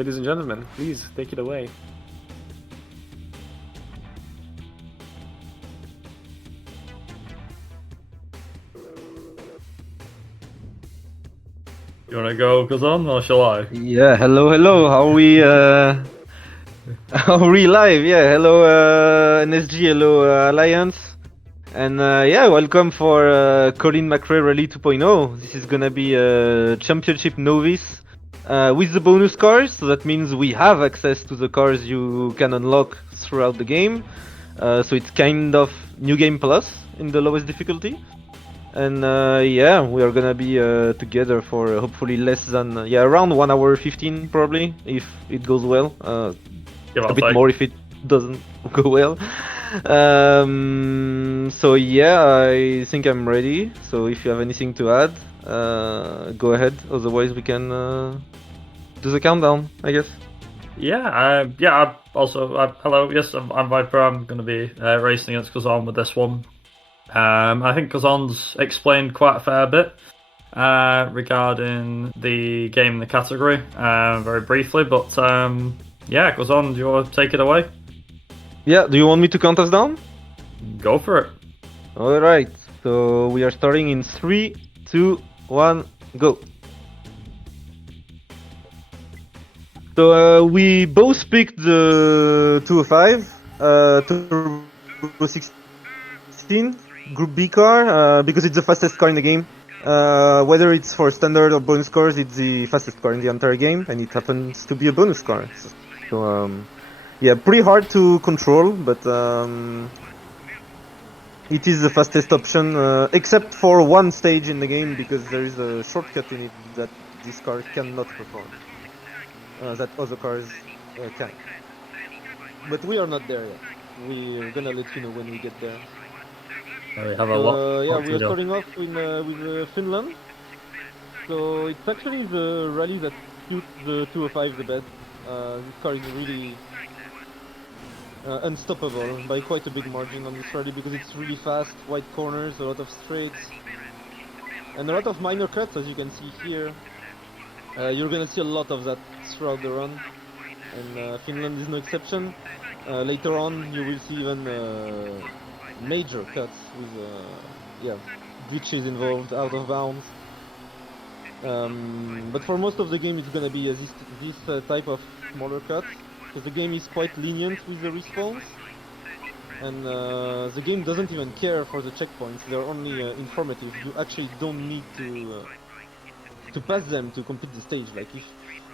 ladies and gentlemen, please take it away. You want to go, Gazon, or shall I? Yeah, hello. How are we? Are we live? Yeah, hello NSG, hello Alliance, and yeah, welcome for Colin McRae Rally 2.0. This is gonna be a championship novice with the bonus cars. So that means we have access to the cars you can unlock throughout the game. So it's kind of new game plus in the lowest difficulty. And yeah, we are gonna be together for hopefully less than around 1 hour 15 probably if it goes well. A bit more if it doesn't go well. So yeah, I think I'm ready. So if you have anything to add, go ahead. Otherwise, we can do the countdown, I guess. Yeah, hello. Yes, I'm Viper. I'm going to be racing against Gazon with this one. I think Gazon's explained quite a fair bit regarding the game and the category very briefly, but yeah, Gazon, do you want to take it away? Yeah, do you want me to count us down? Go for it. Alright, so we are starting in 3, 2, 1, go. So we both picked the 205, Turbo 16 Group B car because it's the fastest car in the game. Whether it's for standard or bonus cars, it's the fastest car in the entire game, and it happens to be a bonus car. So yeah, pretty hard to control, but it is the fastest option, except for one stage in the game because there is a shortcut in it that this car cannot perform. That other cars can. But we are not there yet. We're gonna let you know when we get there. We have a lot. Yeah, we are starting off with Finland. So it's actually the rally that suits the 205 the best. This car is really unstoppable by quite a big margin on this rally because it's really fast, wide corners, a lot of straights, and a lot of minor cuts as you can see here. You're gonna see a lot of that throughout the run, and Finland is no exception. Later on you will see even major cuts with ditches involved, out of bounds. But for most of the game it's gonna be this type of smaller cuts, because the game is quite lenient with the respawns, and the game doesn't even care for the checkpoints. They're only informative. You actually don't need to pass them to complete the stage. Like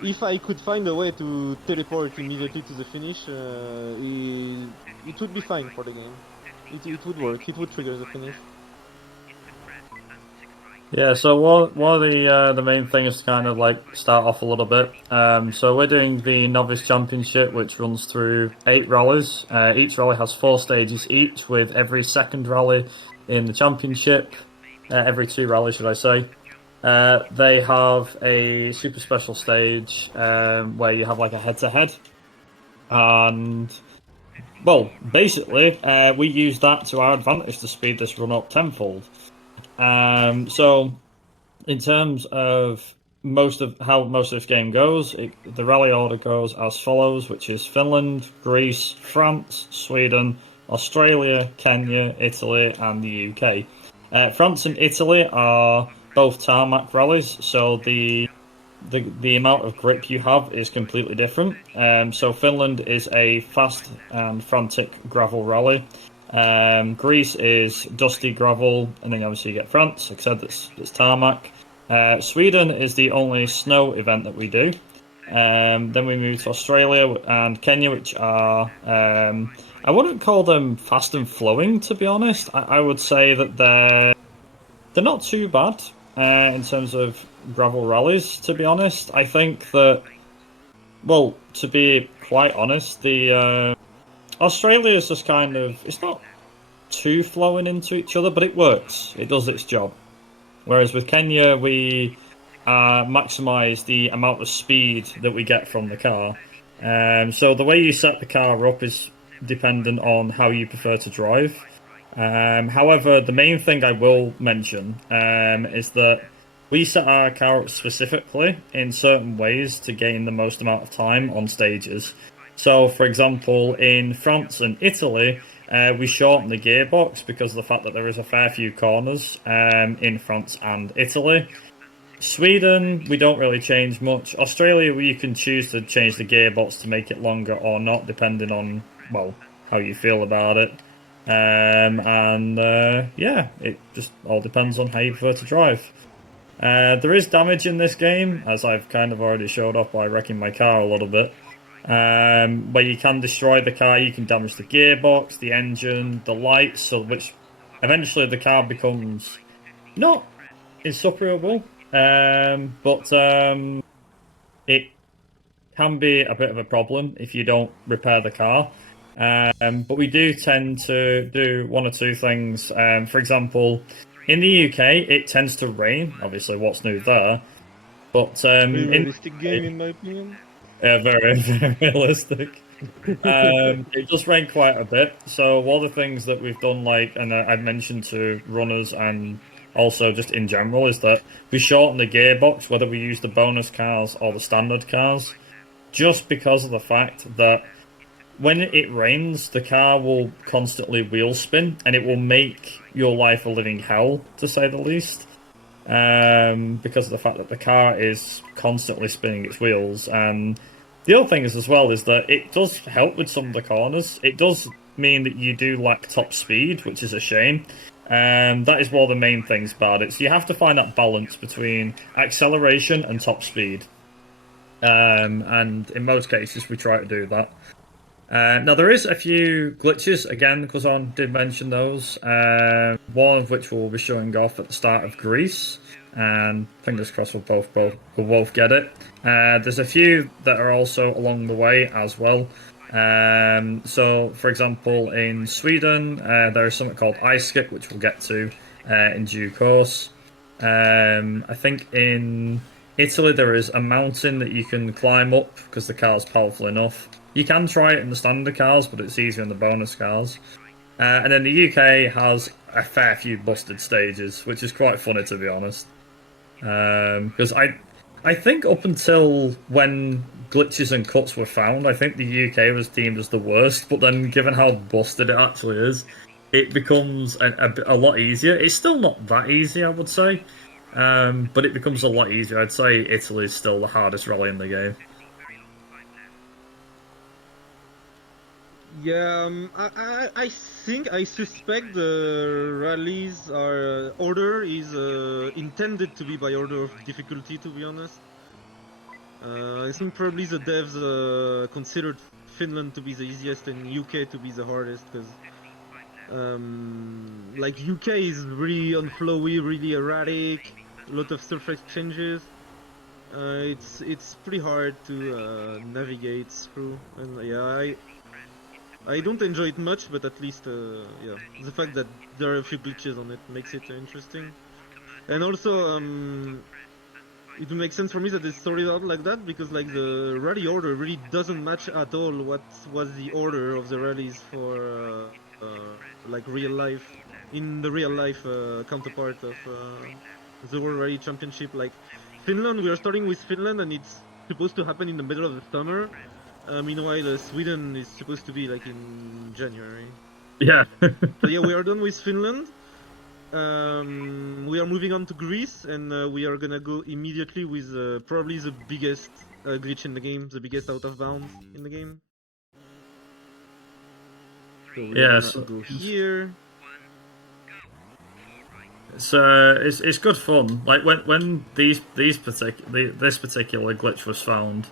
if I could find a way to teleport immediately to the finish, it would be fine for the game. It would work. It would trigger the finish. Yeah, so one of the main things to kind of like start off a little bit. So we're doing the Novice Championship, which runs through 8 rallies. Each rally has 4 stages each, with every second rally in the championship, every 2 rallies, should I say. They have a super special stage where you have like a head-to-head, and well, basically, we use that to our advantage to speed this run up tenfold. So, in terms of how most of this game goes, the rally order goes as follows, which is Finland, Greece, France, Sweden, Australia, Kenya, Italy, and the UK. France and Italy are both tarmac rallies, so the amount of grip you have is completely different. So Finland is a fast and frantic gravel rally. Greece is dusty gravel, and then obviously you get France. Like I said, it's tarmac. Sweden is the only snow event that we do. Then we move to Australia and Kenya, which are I wouldn't call them fast and flowing, to be honest. I would say that they're not too bad in terms of gravel rallies, to be honest. I think that, well, to be quite honest, the Australia is just kind of, it's not too flowing into each other, but it works. It does its job. Whereas with Kenya, we maximise the amount of speed that we get from the car. So the way you set the car up is dependent on how you prefer to drive. However, the main thing I will mention is that we set our car up specifically in certain ways to gain the most amount of time on stages. So, for example, in France and Italy, we shorten the gearbox because of the fact that there is a fair few corners in France and Italy. Sweden, we don't really change much. Australia, you can choose to change the gearbox to make it longer or not, depending on, well, how you feel about it. Yeah, it just all depends on how you prefer to drive. There is damage in this game, as I've kind of already showed off by wrecking my car a little bit. Where you can destroy the car, you can damage the gearbox, the engine, the lights, so which eventually the car becomes not insufferable, but it can be a bit of a problem if you don't repair the car. But we do tend to do one or two things. For example, in the UK, it tends to rain. Obviously, what's new there? But Pretty in realistic game, in my opinion. very, very realistic. It does rain quite a bit. So one of the things that we've done, like, and I've mentioned to runners and also just in general, is that we shorten the gearbox, whether we use the bonus cars or the standard cars, just because of the fact that when it rains, the car will constantly wheel spin, and it will make your life a living hell, to say the least. Because of the fact that the car is constantly spinning its wheels. And the other thing is as well is that it does help with some of the corners. It does mean that you do lack top speed, which is a shame. That is one of the main things about it. So you have to find that balance between acceleration and top speed. And in most cases, we try to do that. Now, there is a few glitches, again, Colin did mention those, one of which we'll be showing off at the start of Greece, and fingers crossed we'll both get it. There's a few that are also along the way as well. So, for example, in Sweden, there is something called ice skip, which we'll get to in due course. I think in Italy there is a mountain that you can climb up because the car's powerful enough. You can try it in the standard cars, but it's easier in the bonus cars. And then the UK has a fair few busted stages, which is quite funny, to be honest. Because I think up until when glitches and cuts were found, I think the UK was deemed as the worst. But then, given how busted it actually is, it becomes a lot easier. It's still not that easy, I would say. But it becomes a lot easier. I'd say Italy is still the hardest rally in the game. Yeah, I suspect the rallies are order is intended to be by order of difficulty. To be honest, I think probably the devs considered Finland to be the easiest and UK to be the hardest because, like UK is really unflowy, really erratic, a lot of surface changes. It's pretty hard to navigate through, and yeah, I don't enjoy it much, but at least, yeah, the fact that there are a few glitches on it makes it interesting. And also, it would make sense for me that it's sorted out like that, because like the rally order really doesn't match at all what was the order of the rallies for like real life, in the real life counterpart of the World Rally Championship. Like Finland, we are starting with Finland, and it's supposed to happen in the middle of the summer. Meanwhile, Sweden is supposed to be like in January. Yeah. So yeah, we are done with Finland. We are moving on to Greece, and we are gonna go immediately with probably the biggest glitch in the game, the biggest out of bounds in the game. So we are gonna go here. It's good fun. Like when this particular glitch was found,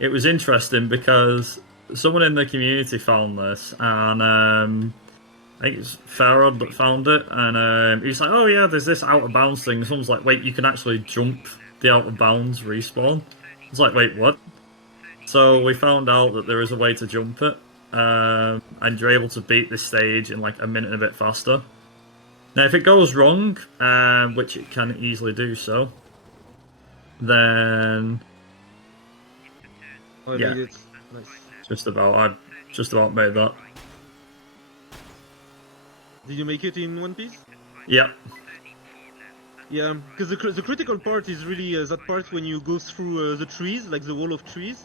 it was interesting because someone in the community found this, and I think it's Farrod that found it, and he's like, "Oh yeah, there's this out of bounds thing." Someone's like, "Wait, you can actually jump the out of bounds respawn." It's like, "Wait, what?" So we found out that there is a way to jump it, and you're able to beat this stage in like a minute and a bit faster. Now, if it goes wrong, which it can easily do so, then Oh, I yeah, made it. Nice. I just about made that. Did you make it in one piece? Yep. Yeah, because the critical part is really that part when you go through the trees, like the wall of trees.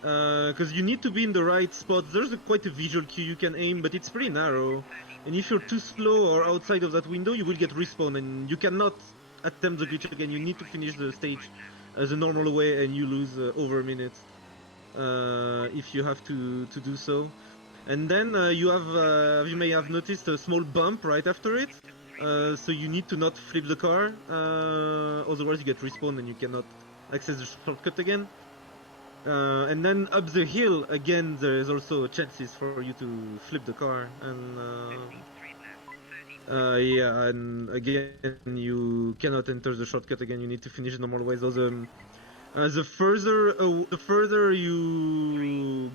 Because you need to be in the right spot. There's quite a visual cue you can aim, but it's pretty narrow. And if you're too slow or outside of that window, you will get respawned, and you cannot attempt the glitch again. You need to finish the stage the normal way, and you lose over a minute if you have to do so. And then you may have noticed a small bump right after it. So you need to not flip the car, otherwise you get respawned and you cannot access the shortcut again. And then up the hill again, there is also chances for you to flip the car, and yeah, and again you cannot enter the shortcut again. You need to finish the normal way. So the further you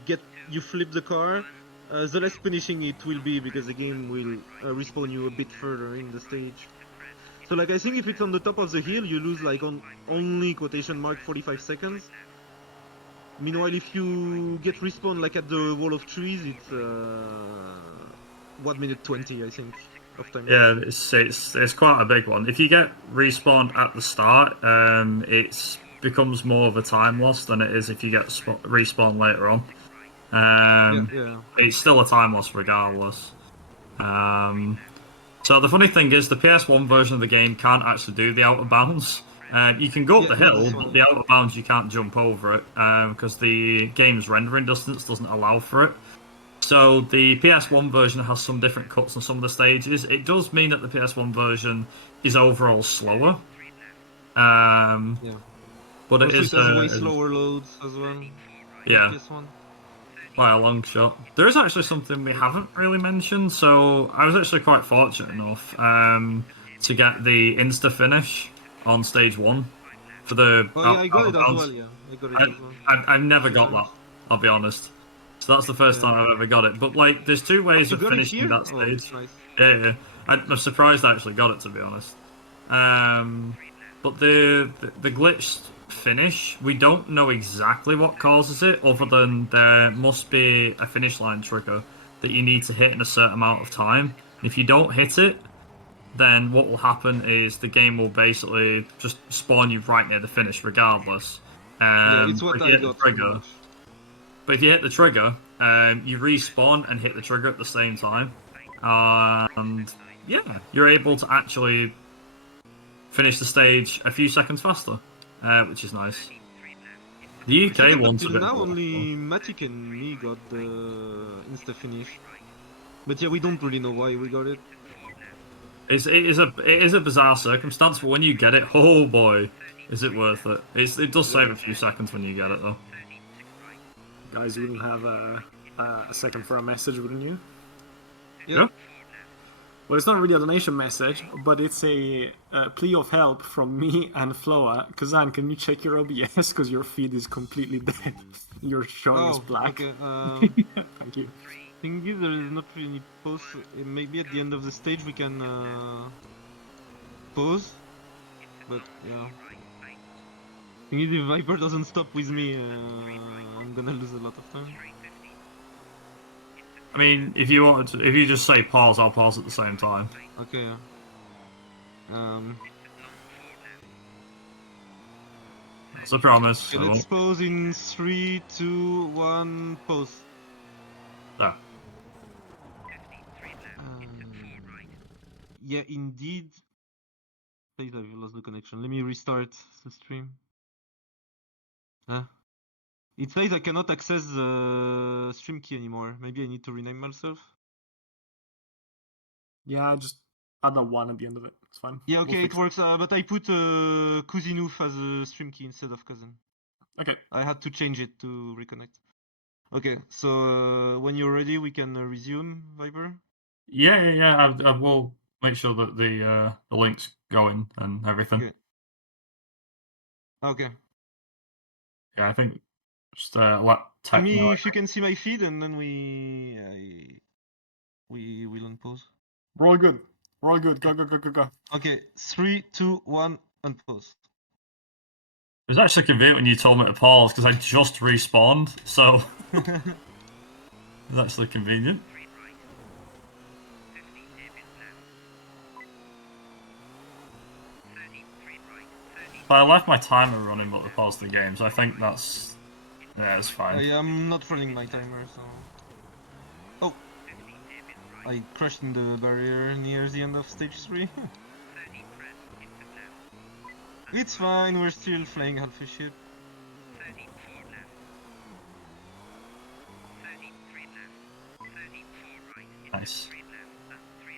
flip the car, the less punishing it will be, because the game will respawn you a bit further in the stage. So like I think if it's on the top of the hill, you lose like on only quotation mark 45 seconds. Meanwhile, if you get respawned like at the wall of trees, it's 1 minute 20, I think, of time. Yeah, it's quite a big one. If you get respawned at the start, it becomes more of a time loss than it is if you get respawned later on. Yeah. It's still a time loss regardless. So the funny thing is, the PS1 version of the game can't actually do the out of bounds. You can go up the hill, but the out of bounds you can't jump over it because the game's rendering distance doesn't allow for it. So the PS1 version has some different cuts on some of the stages. It does mean that the PS1 version is overall slower. But Also, it is it has way slower loads as well. Yeah. PS1. By a long shot. There is actually something we haven't really mentioned. So I was actually quite fortunate enough to get the insta finish on stage 1 for the. Oh yeah, I got it as well. Yeah, I got it as well. I've never got that. I'll be honest. So that's the first time I've ever got it. But like, there's two ways of finishing that stage. Oh, nice. Yeah. I'm surprised I actually got it, to be honest. But the glitched finish, we don't know exactly what causes it, other than there must be a finish line trigger that you need to hit in a certain amount of time. If you don't hit it, then what will happen is the game will basically just spawn you right near the finish, regardless. Yeah, it's what I got. But if you hit the trigger, you respawn and hit the trigger at the same time, and yeah, you're able to actually finish the stage a few seconds faster, which is nice. The UK one's a bit now only Matic and me got the insta finish, but yeah, we don't really know why we got it. It is a bizarre circumstance, but when you get it, oh boy, is it worth it. It does save a few seconds when you get it, though. Guys, you wouldn't have a second for a message, wouldn't you? Yeah. Well, it's not really a donation message, but it's a plea of help from me and Floa. Kazan, can you check your OBS? Because your feed is completely dead. Your showing is black. Okay, thank you. Thing is, there is not really any pause. Maybe at the end of the stage we can pause. But yeah. Thing is, if Viper doesn't stop with me, I'm gonna lose a lot of time. I mean, if you just say pause, I'll pause at the same time. Okay. That's a promise. Okay, let's pause in 3, 2, 1, pause. Oh. Yeah, indeed. Please, I've lost the connection. Let me restart the stream. It says I cannot access the stream key anymore. Maybe I need to rename myself. Yeah, just add a 1 at the end of it. It's fine. Yeah, okay, it works. But I put Cousinoof as a stream key instead of Cousin. Okay. I had to change it to reconnect. Okay, so when you're ready, we can resume, Viper. Yeah. I will make sure that the link's going and everything. Okay. Yeah, I think just let Tell me if you can see my feed, and then we will unpause. We're all good. We're all good. Go. Okay, 3, 2, 1, unpause. It was actually convenient when you told me to pause because I just respawned, so it's actually convenient. But I left my timer running, but I paused the game, so I think that's it's fine. I'm not running my timer, so. Oh, I crashed in the barrier near the end of stage 3. It's fine, we're still flying half a ship. Nice.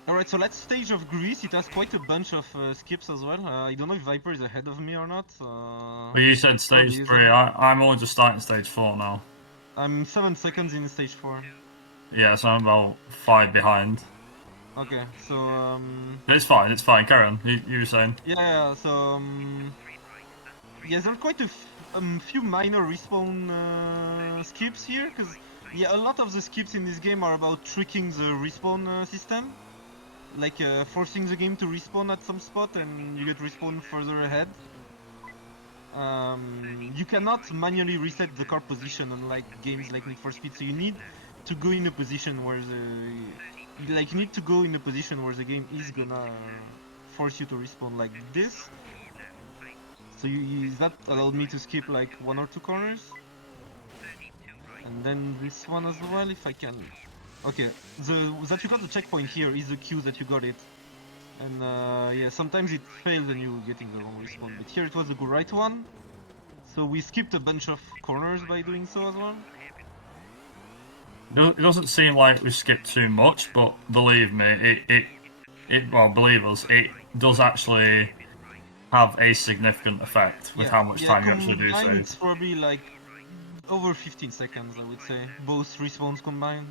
Alright, so last stage of Greece, it has quite a bunch of skips as well. I don't know if Viper is ahead of me or not. Well, you said stage probably 3. isn't. I'm only just starting stage 4 now. I'm 7 seconds in stage 4. Yeah, so I'm about 5 behind. Okay, so It's fine. It's fine. Carry on. You were saying? yeah, so yeah, there are quite a few minor respawn skips here, because yeah, a lot of the skips in this game are about tricking the respawn system, like forcing the game to respawn at some spot and you get respawn further ahead. You cannot manually reset the car position unlike games like Need for Speed, so you need to go in a position where the game is gonna force you to respawn like this. So that allowed me to skip like 1 or 2 corners. And then this one as well, if I can. Okay, that you got the checkpoint here is the cue that you got it. And yeah, sometimes it fails and you getting the wrong respawn, but here it was the right one. So we skipped a bunch of corners by doing so as well. It doesn't seem like we skipped too much, but believe me, well, believe us, it does actually have a significant effect with how much time you actually do combined save. it's probably like over 15 seconds, I would say, both respawns combined.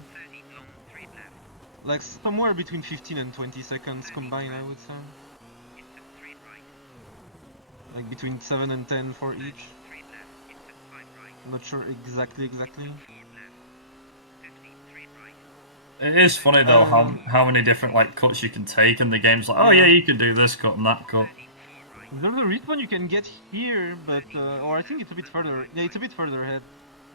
Like somewhere between 15 and 20 seconds combined, I would say. Like between 7 and 10 for each. Not sure exactly. It is funny though how many different like cuts you can take, and the game's like, oh yeah, you can do this cut and that cut. There's a respawn you can get here, but or I think it's a bit further. Yeah, it's a bit further ahead.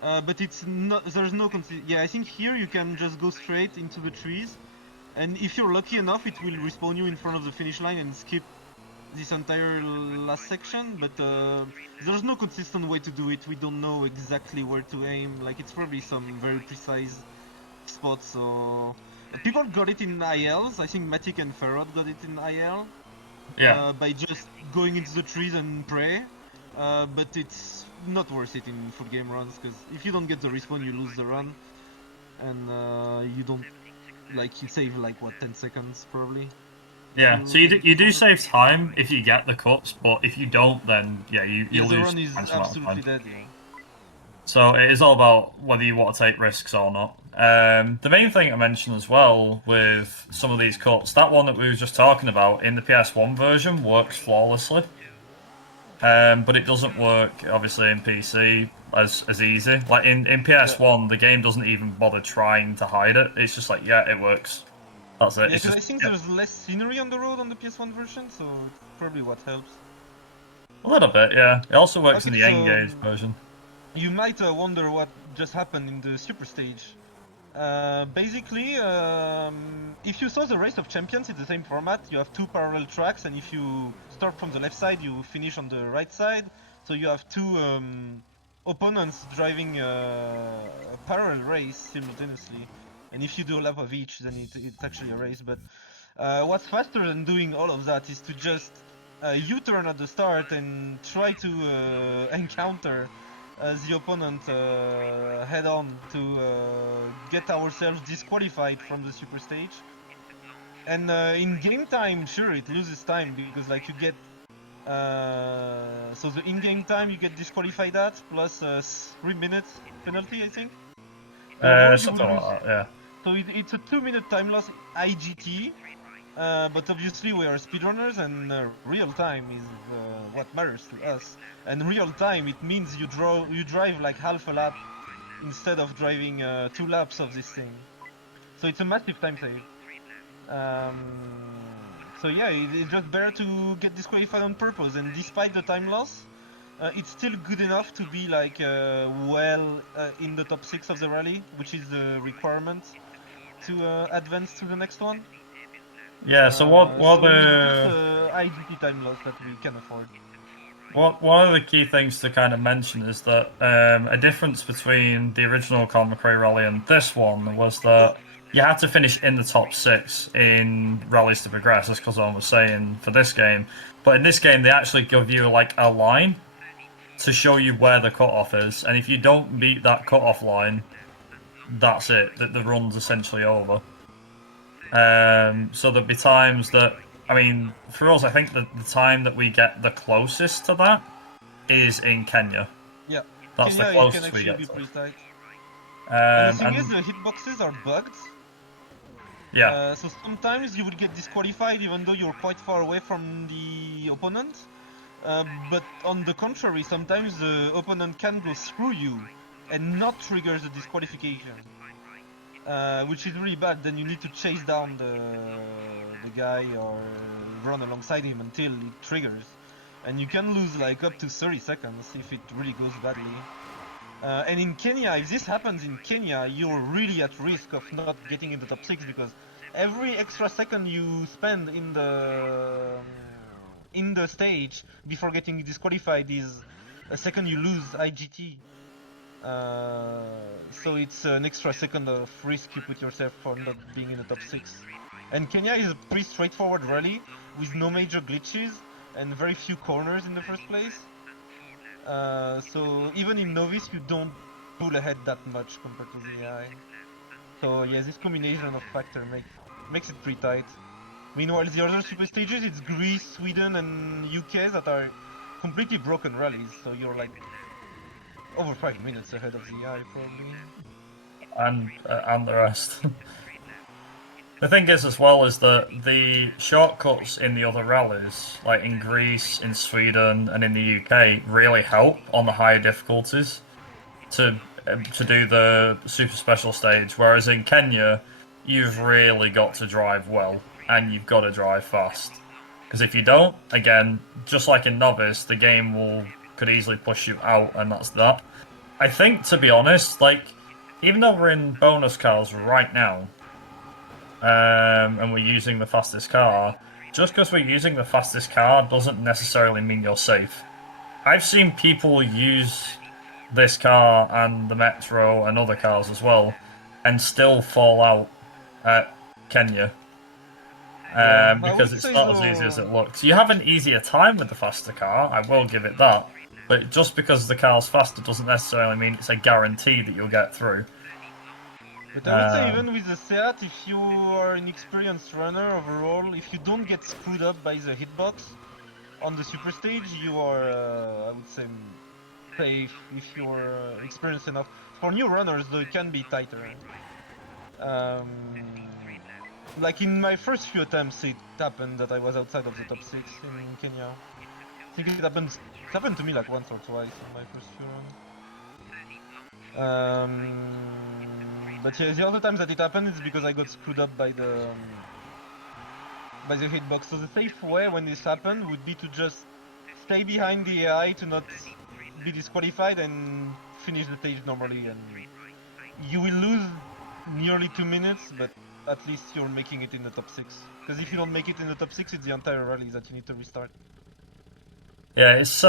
But it's not. There's no yeah, I think here you can just go straight into the trees, and if you're lucky enough, it will respawn you in front of the finish line and skip this entire last section. But there's no consistent way to do it. We don't know exactly where to aim. Like it's probably some very precise spots. So people got it in ILs. I think Matic and Ferrod got it in IL. Yeah. By just going into the trees and pray. But it's not worth it in full game runs, because if you don't get the respawn, you lose the run, and you don't, like, you save like what, 10 seconds probably. Yeah, so you do save time if you get the cuts, but if you don't, then yeah, you lose. The run is absolutely dead. Yeah. So it is all about whether you want to take risks or not. The main thing I mentioned as well with some of these cuts, that one that we were just talking about in the PS1 version works flawlessly. But it doesn't work, obviously, in PC as easy. Like, in PS1, the game doesn't even bother trying to hide it. It's just like, yeah, it works. That's it. Yeah, because I think there's less scenery on the road on the PS1 version, so probably what helps. A little bit, yeah. It also works in the N-Gage version. You might wonder what just happened in the Super Stage. Basically, if you saw the Race of Champions, it's the same format. You have 2 parallel tracks, and if you start from the left side, you finish on the right side. So you have 2 opponents driving a parallel race simultaneously. And if you do a lap of each, then it's actually a race. But what's faster than doing all of that is to just U-turn at the start and try to encounter the opponent head-on to get ourselves disqualified from the super stage. And in game time, sure, it loses time, because like you get so the in-game time you get disqualified at, plus 3 minutes penalty, I think. Something like that, yeah. So it's a 2-minute time loss IGT, but obviously we are speedrunners, and real time is what matters to us. And real time, it means you drive like half a lap instead of driving 2 laps of this thing. So it's a massive time save. So yeah, it's just better to get disqualified on purpose, and despite the time loss, it's still good enough to be like well in the top 6 of the rally, which is the requirement to advance to the next one. Yeah, so what so the IGT time loss that we can afford. One of the key things to kind of mention is that a difference between the original Colin McRae rally and this one was that you had to finish in the top 6 in rallies to progress, as Colin was saying for this game. But in this game, they actually give you like a line to show you where the cutoff is, and if you don't meet that cutoff line, that's it. The run's essentially over. So there'll be times that, I mean, for us, I think the time that we get the closest to that is in Kenya. Yeah. That's Kenya, the closest you we can get actually be to. pretty tight. And the thing And is, the hitboxes are bugged. yeah, So sometimes you will get disqualified even though you're quite far away from the opponent. But on the contrary, sometimes the opponent can go through you and not trigger the disqualification. Which is really bad. Then you need to chase down the guy or run alongside him until it triggers. And you can lose like up to 30 seconds if it really goes badly. And in Kenya, if this happens in Kenya, you're really at risk of not getting in the top 6 because every extra second you spend in the stage before getting disqualified is a second you lose IGT. So it's an extra second of risk you put yourself for not being in the top 6. And Kenya is a pretty straightforward rally with no major glitches and very few corners in the first place. So even in novice you don't pull ahead that much compared to the AI. So yeah, this combination of factor makes it pretty tight. Meanwhile, the other super stages, it's Greece, Sweden, and UK that are completely broken rallies. So you're like over 5 minutes ahead of the AI probably. and the rest. The thing is, as well, is that the shortcuts in the other rallies, like in Greece, in Sweden, and in the UK, really help on the higher difficulties to do the super special stage. Whereas in Kenya, you've really got to drive well, and you've got to drive fast. Because if you don't, again, just like in novice, the game could easily push you out, and that's that. I think, to be honest, like even though we're in bonus cars right now. And we're using the fastest car, just because we're using the fastest car doesn't necessarily mean you're safe. I've seen people use this car and the Metro and other cars as well, and still fall out at Kenya. Because it's not as easy as it looks. You have an easier time with the faster car, I will give it that. But just because the car's faster doesn't necessarily mean it's a guarantee that you'll get through. But I would say even with the Seat, if you are an experienced runner overall, if you don't get screwed up by the hitbox on the super stage, you are, I would say, safe if you're experienced enough. For new runners, though, it can be tighter. Like in my first few attempts, it happened that I was outside of the top 6 in Kenya. I think it happened to me like once or twice in my first few runs. But yeah, the other times that it happened is because I got screwed up by the hitbox. So the safe way when this happened would be to just stay behind the AI to not be disqualified and finish the stage normally. And you will lose nearly 2 minutes, but at least you're making it in the top 6. Because if you don't make it in the top 6, it's the entire rally that you need to restart. Yeah, it's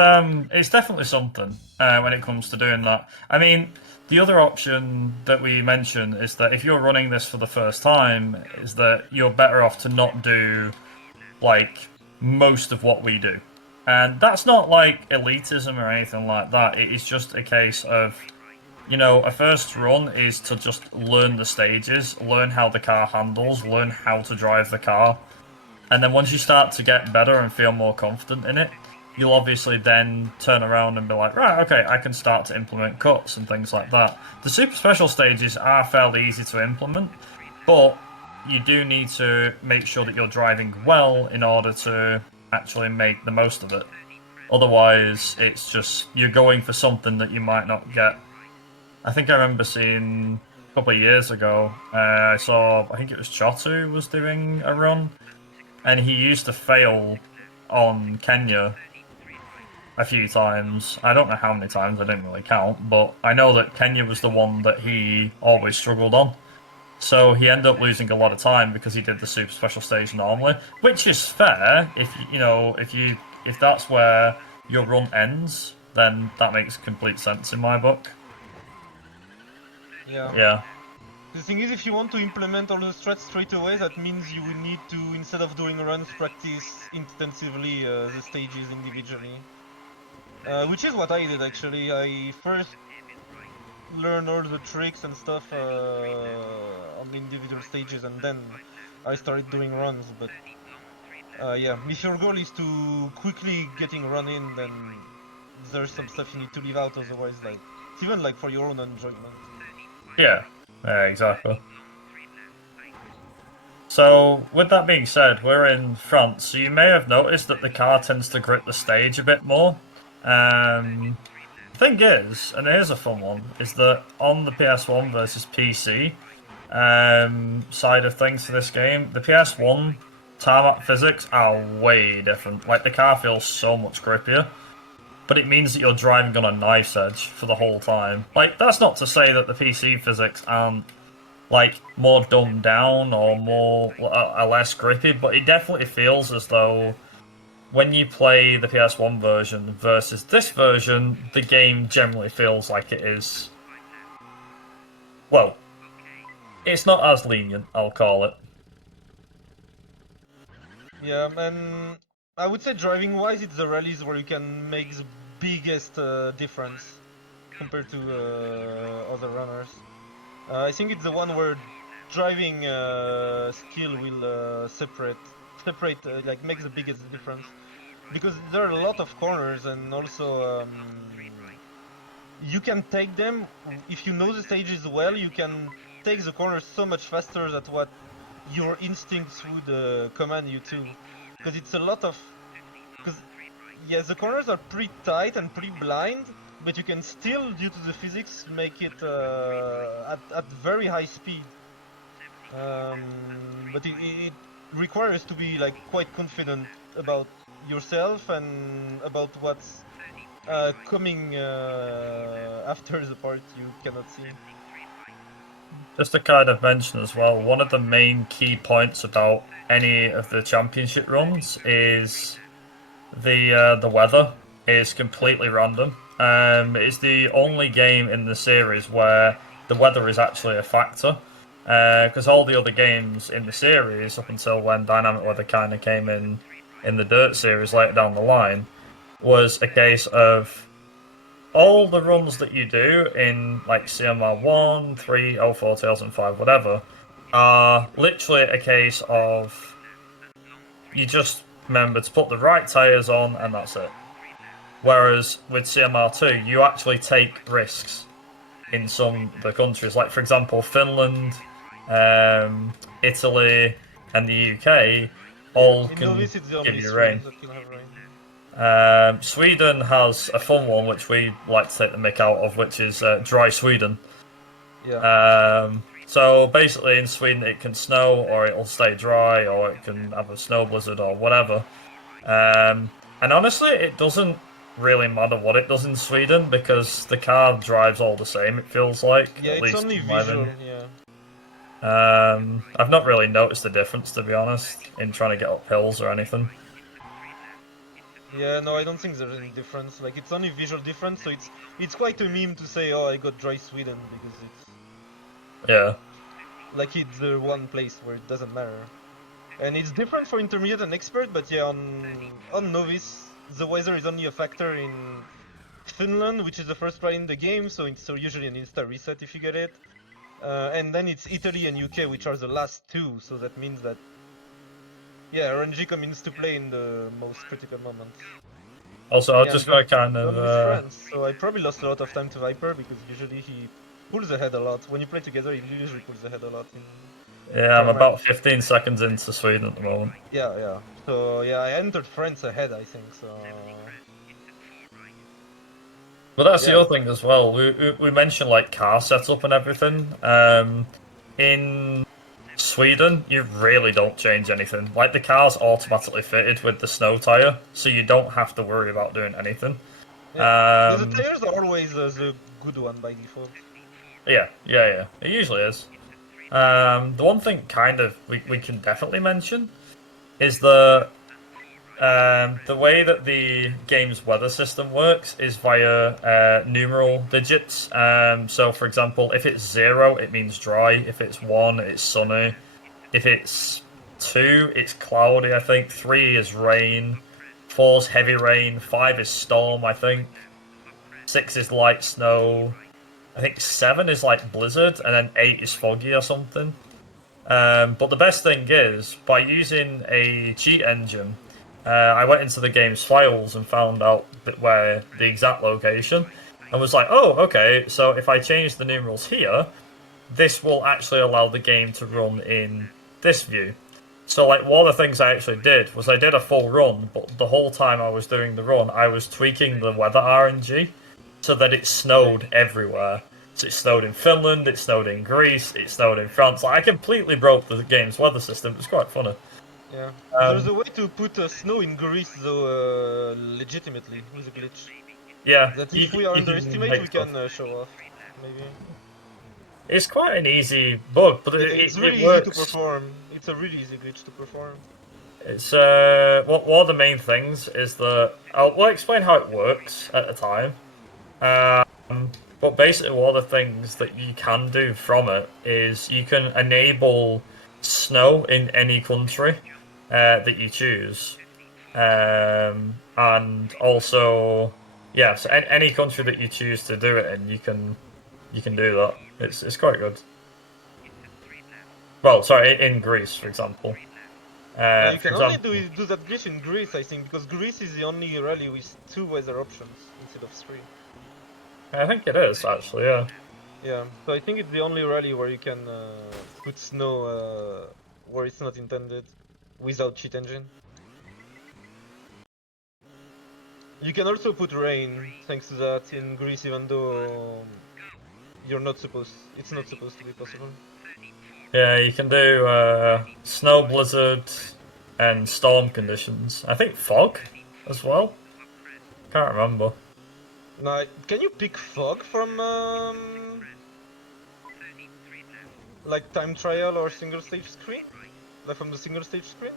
definitely something when it comes to doing that. I mean, the other option that we mentioned is that if you're running this for the first time, is that you're better off to not do like most of what we do. And that's not like elitism or anything like that. It is just a case of, a first run is to just learn the stages, learn how the car handles, learn how to drive the car. And then once you start to get better and feel more confident in it, you'll obviously then turn around and be like, right, okay, I can start to implement cuts and things like that. The super special stages are fairly easy to implement, but you do need to make sure that you're driving well in order to actually make the most of it. Otherwise, it's just, you're going for something that you might not get. I think I remember seeing a couple of years ago, I think it was Chotu was doing a run, and he used to fail on Kenya a few times. I don't know how many times, I didn't really count, but I know that Kenya was the one that he always struggled on. So he ended up losing a lot of time because he did the super special stage normally, which is fair if that's where your run ends, then that makes complete sense in my book. Yeah. Yeah. The thing is, if you want to implement all the strats straight away, that means you will need to, instead of doing runs, practice intensively the stages individually. Which is what I did actually. I first learned all the tricks and stuff on the individual stages, and then I started doing runs. But yeah, if your goal is to quickly getting run in, then there's some stuff you need to leave out. Otherwise, like it's even like for your own enjoyment. Yeah. Yeah, exactly. So, with that being said, we're in France, so you may have noticed that the car tends to grip the stage a bit more. Thing is, and here's a fun one, is that on the PS1 versus PC side of things for this game, the PS1 tarmac physics are way different. Like, the car feels so much grippier, but it means that you're driving on a knife's edge for the whole time. Like, that's not to say that the PC physics aren't like more dumbed down or more less grippy, but it definitely feels as though when you play the PS1 version versus this version, the game generally feels like it is. Well, it's not as lenient, I'll call it. Yeah, and I would say driving-wise, it's the rallies where you can make the biggest difference compared to other runners. I think it's the one where driving skill will separate, like make the biggest difference. Because there are a lot of corners, and also you can take them if you know the stages well. You can take the corners so much faster than what your instincts would command you to. Because it's a lot of, because yeah, the corners are pretty tight and pretty blind, but you can still, due to the physics, make it at very high speed. But it requires to be like quite confident about yourself and about what's coming after the part you cannot see. Just to kind of mention as well, one of the main key points about any of the championship runs is the weather is completely random. It's the only game in the series where the weather is actually a factor. Because all the other games in the series, up until when dynamic weather kind of came in the Dirt series later down the line, was a case of all the runs that you do in like CMR 1, 3, 04, 2005, whatever, are literally a case of you just remember to put the right tyres on and that's it. Whereas with CMR2, you actually take risks in some of the countries. Like, for example, Finland, Italy, and the UK all In can Novice, it's the only give you rain. that can have rain. Sweden has a fun one, which we like to take the mick out of, which is Dry Sweden. Yeah. So basically in Sweden it can snow, or it'll stay dry, or it can have a snow blizzard, or whatever. And honestly, it doesn't really matter what it does in Sweden, because the car drives all the same, it feels like. Yeah, at it's least only in my visual, opinion. yeah. I've not really noticed the difference, to be honest, in trying to get up hills or anything. Yeah, no, I don't think there's any difference. Like, it's only visual difference, so it's quite a meme to say, oh, I got Dry Sweden, because it's... Yeah. Like, it's the one place where it doesn't matter. And it's different for intermediate and expert, but yeah, on novice, the weather is only a factor in Finland, which is the first ride in the game, so it's usually an insta reset if you get it. And then it's Italy and UK, which are the last two, so that means that yeah, RNG comes into play in the most critical moments. Also, I just got kind Gone with of... friends, so I probably lost a lot of time to Viper, because usually he pulls ahead a lot. When you play together, he usually pulls ahead a lot. Yeah, I'm about 15 seconds into Sweden at the moment. Yeah. So yeah, I entered France ahead, I think, so... But that's the other thing as well. We mentioned like car setup and everything. In Sweden, you really don't change anything. Like, the car's automatically fitted with the snow tire, so you don't have to worry about doing anything. Yeah, the tires are always the good one by default. Yeah. It usually is. The one thing kind of we can definitely mention is that The way that the game's weather system works is via numeral digits. So, for example, if it's 0, it means dry. If it's 1, it's sunny. If it's 2, it's cloudy, I think. 3 is rain. 4 is heavy rain. 5 is storm, I think. 6 is light snow. I think 7 is like blizzard, and then 8 is foggy or something. But the best thing is, by using a cheat engine, I went into the game's files and found out where the exact location, and was like, oh, okay, so if I change the numerals here, this will actually allow the game to run in this view. So, like, one of the things I actually did was I did a full run, but the whole time I was doing the run, I was tweaking the weather RNG so that it snowed everywhere. So it snowed in Finland, it snowed in Greece, it snowed in France. Like, I completely broke the game's weather system. It was quite funny. Yeah. There's a way to put snow in Greece, though, legitimately, with a glitch. Yeah. That if we underestimate, we can show off, maybe. It's quite an easy bug, but It's really it works. easy to perform. It's a really easy glitch to perform. It's one of the main things is that I'll explain how it works at a time. But basically, one of the things that you can do from it is you can enable snow in any country that you choose, and also, yeah, so any country that you choose to do it in, you can do that. It's quite good. Well, sorry, in Greece, for example. You can only do that glitch in Greece, I think, because Greece is the only rally with 2 weather options instead of 3. I think it is, actually, yeah. Yeah, so I think it's the only rally where you can put snow where it's not intended, without cheat engine. You can also put rain, thanks to that, in Greece, even though it's not supposed to be possible. Yeah, you can do snow, blizzard, and storm conditions. I think fog as well. Can't remember. Now, can you pick fog from like time trial or single stage screen? Like from the single stage screen?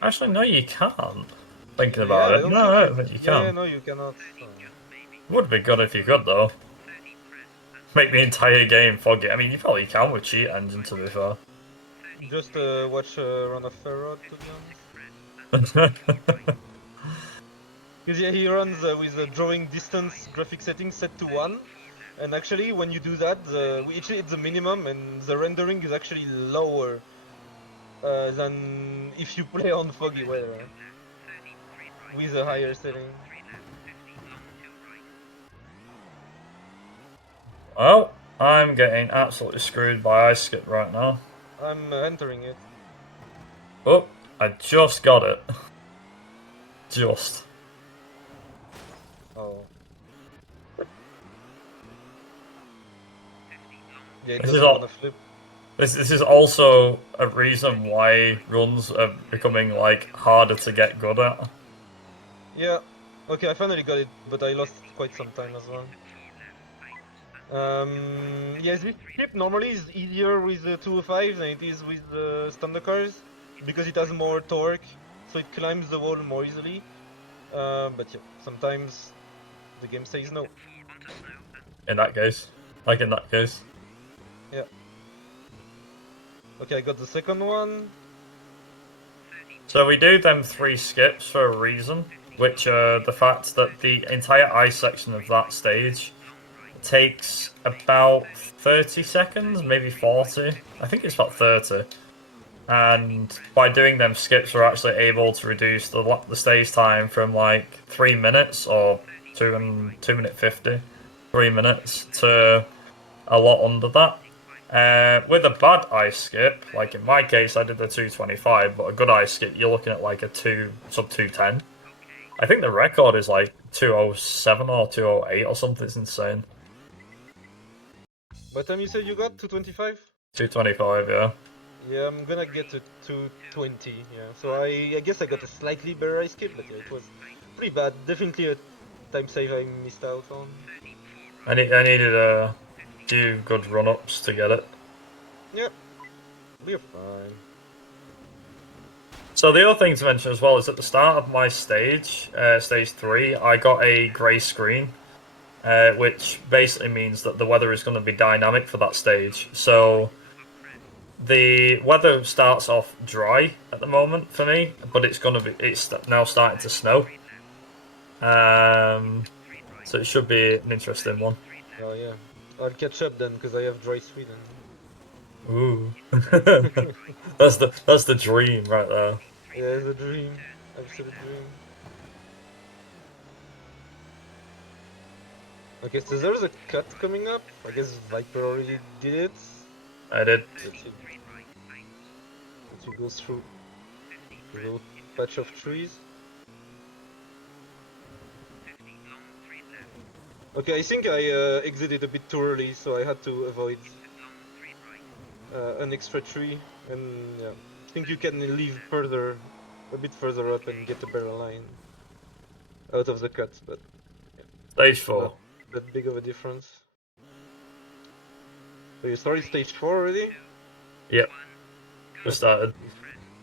Actually, no, you can't. Thinking about it, no, I don't think you can. Yeah, no, you cannot. Would be good if you could, though. Make the entire game foggy. I mean, you probably can with cheat engine, to be fair. Just watch Run of Ferrod, to be honest. Because yeah, he runs with the drawing distance graphic settings set to 1, and actually when you do that, actually it's the minimum, and the rendering is actually lower than if you play on foggy weather with a higher setting. Well, I'm getting absolutely screwed by ice skip right now. I'm entering it. Oh, I just got it. Just. Oh. Yeah, it This doesn't is all- want to flip. This is also a reason why runs are becoming like harder to get good at. Yeah. Okay, I finally got it, but I lost quite some time as well. Yes, this ship normally is easier with the 205 than it is with the standard cars, because it has more torque, so it climbs the wall more easily. But yeah, sometimes the game says no. In that case, like in that case. Yeah. Okay, I got the second one. So we do them 3 skips for a reason, which are the fact that the entire ice section of that stage takes about 30 seconds, maybe 40. I think it's about 30. And by doing them skips, we're actually able to reduce the stage time from like 3 minutes or 2 minute 50, 3 minutes to a lot under that. With a bad ice skip, like in my case, I did the 225, but a good ice skip, you're looking at like a sub 210. I think the record is like 207 or 208 or something. It's insane. What time you said you got? 225? 225, yeah. Yeah, I'm gonna get to 220, yeah. So I guess I got a slightly better ice skip, but yeah, it was pretty bad. Definitely a time save I missed out on. I needed a few good run-ups to get it. Yeah, we're fine. So the other thing to mention as well is at the start of my stage, stage 3, I got a grey screen, which basically means that the weather is going to be dynamic for that stage. So the weather starts off dry at the moment for me, but it's now starting to snow. So it should be an interesting one. Oh yeah, I'll catch up then because I have dry Sweden. Ooh, that's the dream right there. Yeah, it's a dream, absolute dream. Okay, so there's a cut coming up. I guess Viper already did it. I did. Let's see, go through the little patch of trees. Okay, I think I exited a bit too early, so I had to avoid an extra tree, and yeah, I think you can leave a bit further up and get a better line out of the cut, but yeah, Stage 4. not that big of a difference. So you started stage 4 already? Yep. We started.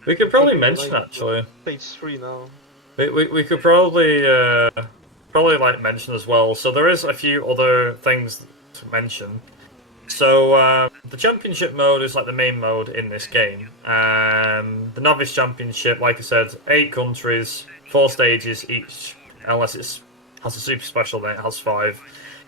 We could probably mention actually. Stage 3 now. We could probably like mention as well. So there is a few other things to mention. So the championship mode is like the main mode in this game. The novice championship, like I said, 8 countries, 4 stages each, unless it has a super special, then it has 5.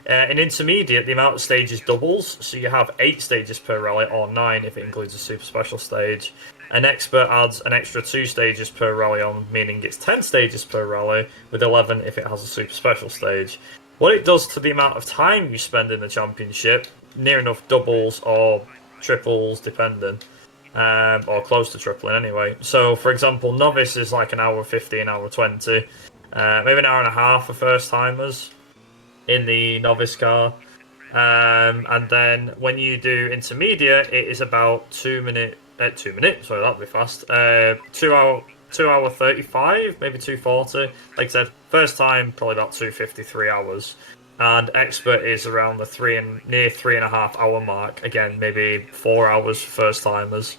In intermediate, the amount of stages doubles, so you have 8 stages per rally, or 9 if it includes a super special stage. An expert adds an extra 2 stages per rally on, meaning it's 10 stages per rally, with 11 if it has a super special stage. What it does to the amount of time you spend in the championship, near enough doubles or triples, depending, or close to tripling anyway. So, for example, novice is like an hour 50, an hour 20, maybe an hour and a half for first timers in the novice car. And then when you do intermediate, it is about 2 minutes. Sorry, that'll be fast. 2 hour 35, maybe 2:40. Like I said, first time probably about 2:50, 3 hours, and expert is around the near 3.5 hour mark. Again, maybe 4 hours for first timers.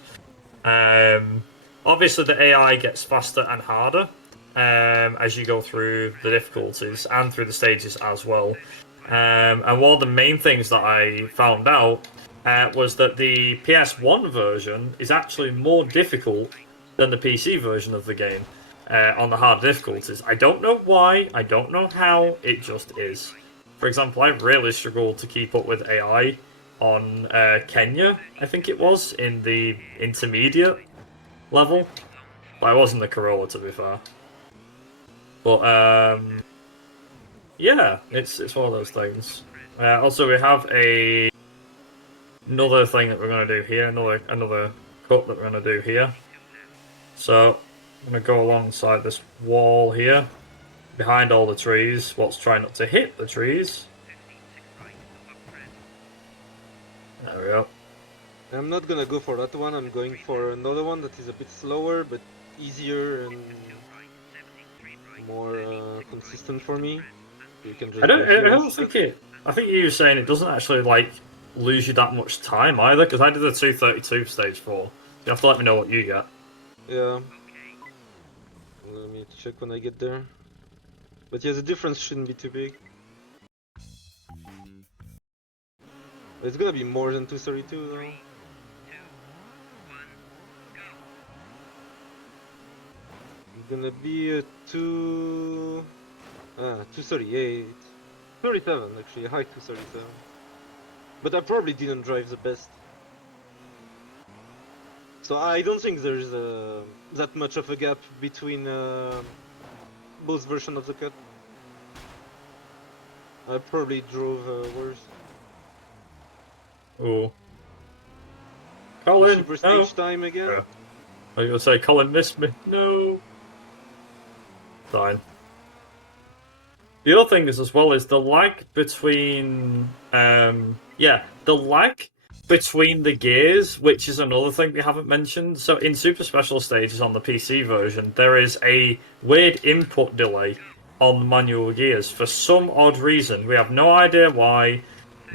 Obviously, the AI gets faster and harder as you go through the difficulties and through the stages as well. And one of the main things that I found out was that the PS1 version is actually more difficult than the PC version of the game on the hard difficulties. I don't know why, I don't know how, it just is. For example, I really struggled to keep up with AI on Kenya, I think it was, in the intermediate level. But I was in the Corolla, to be fair. But, yeah, it's one of those things. Also, we have another thing that we're going to do here, another cut that we're going to do here. So, I'm going to go alongside this wall here, behind all the trees, whilst trying not to hit the trees. There we go. I'm not gonna go for that one, I'm going for another one that is a bit slower, but easier and more consistent for me. You can just I don't think it... I think you were saying it doesn't actually, like, lose you that much time either, because I did the 2:32 stage 4. You have to let me know what you get. Yeah. Let me check when I get there. But yeah, the difference shouldn't be too big. It's gonna be more than 2:32 though. It's gonna be a 2:38. 37 actually, a high 2:37. But I probably didn't drive the best. So I don't think there's that much of a gap between both versions of the cut. I probably drove worse. Ooh. Colin! Super stage time again? Yeah. I was going to say, Colin missed me. No! Fine. The other thing is, as well, is the lag between... the lag between the gears, which is another thing we haven't mentioned. So in Super Special Stages on the PC version, there is a weird input delay on the manual gears. For some odd reason, we have no idea why.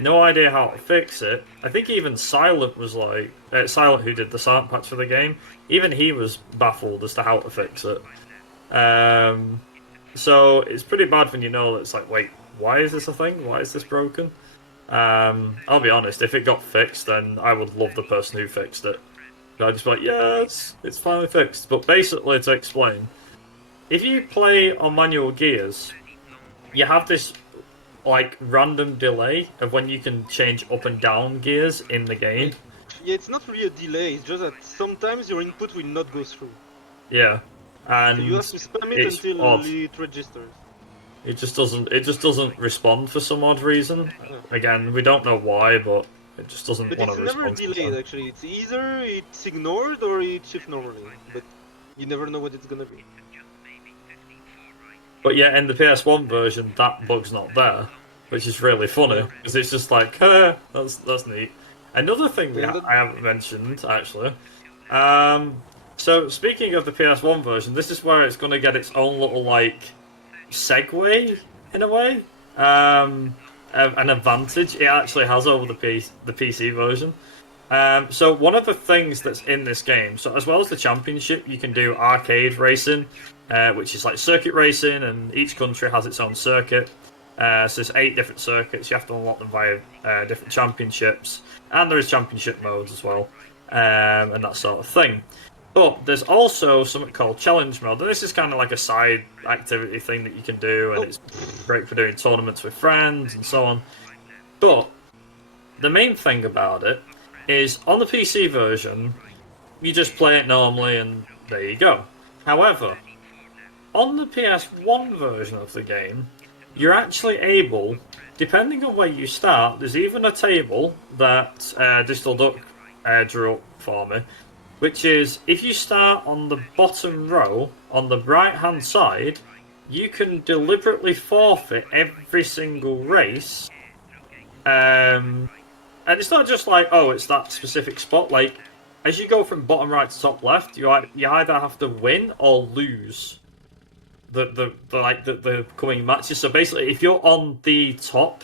no idea how to fix it. I think even Silent was like Silent, who did the sound patch for the game. Even he was baffled as to how to fix it. So it's pretty bad when you know that it's like, wait, why is this a thing? Why is this broken? I'll be honest, if it got fixed, then I would love the person who fixed it. I'd just be like, yes, it's finally fixed. But basically, to explain, if you play on manual gears, you have this like random delay of when you can change up and down gears in the game. Yeah, it's not really a delay. It's just that sometimes your input will not go through. Yeah, and So you have to spam it it's until odd. it registers. It just doesn't respond for some odd reason. Yeah. Again, we don't know why, but it just doesn't But want it's to never respond. delayed actually. It's either it's ignored or it shifts normally. But you never know what it's gonna be. But yeah, in the PS1 version, that bug's not there, which is really funny because it's just like, that's neat. Another thing I haven't mentioned actually. So speaking of the PS1 version, this is where it's going to get its own little like segue in a way, an advantage it actually has over the PC version. So one of the things that's in this game, so as well as the championship, you can do arcade racing, which is like circuit racing, and each country has its own circuit. So there's 8 different circuits. You have to unlock them via different championships, and there is championship modes as well, and that sort of thing. But there's also something called challenge mode, and this is kind of like a side activity thing that you can do, and it's great for doing tournaments with friends and so on. But the main thing about it is on the PC version, you just play it normally, and there you go. However, on the PS1 version of the game, you're actually able, depending on where you start, there's even a table that Digital Duck drew up for me, which is if you start on the bottom row on the right hand side, you can deliberately forfeit every single race. And it's not just like, oh, it's that specific spot. Like, as you go from bottom right to top left, you either have to win or lose the coming matches. So basically, if you're on the top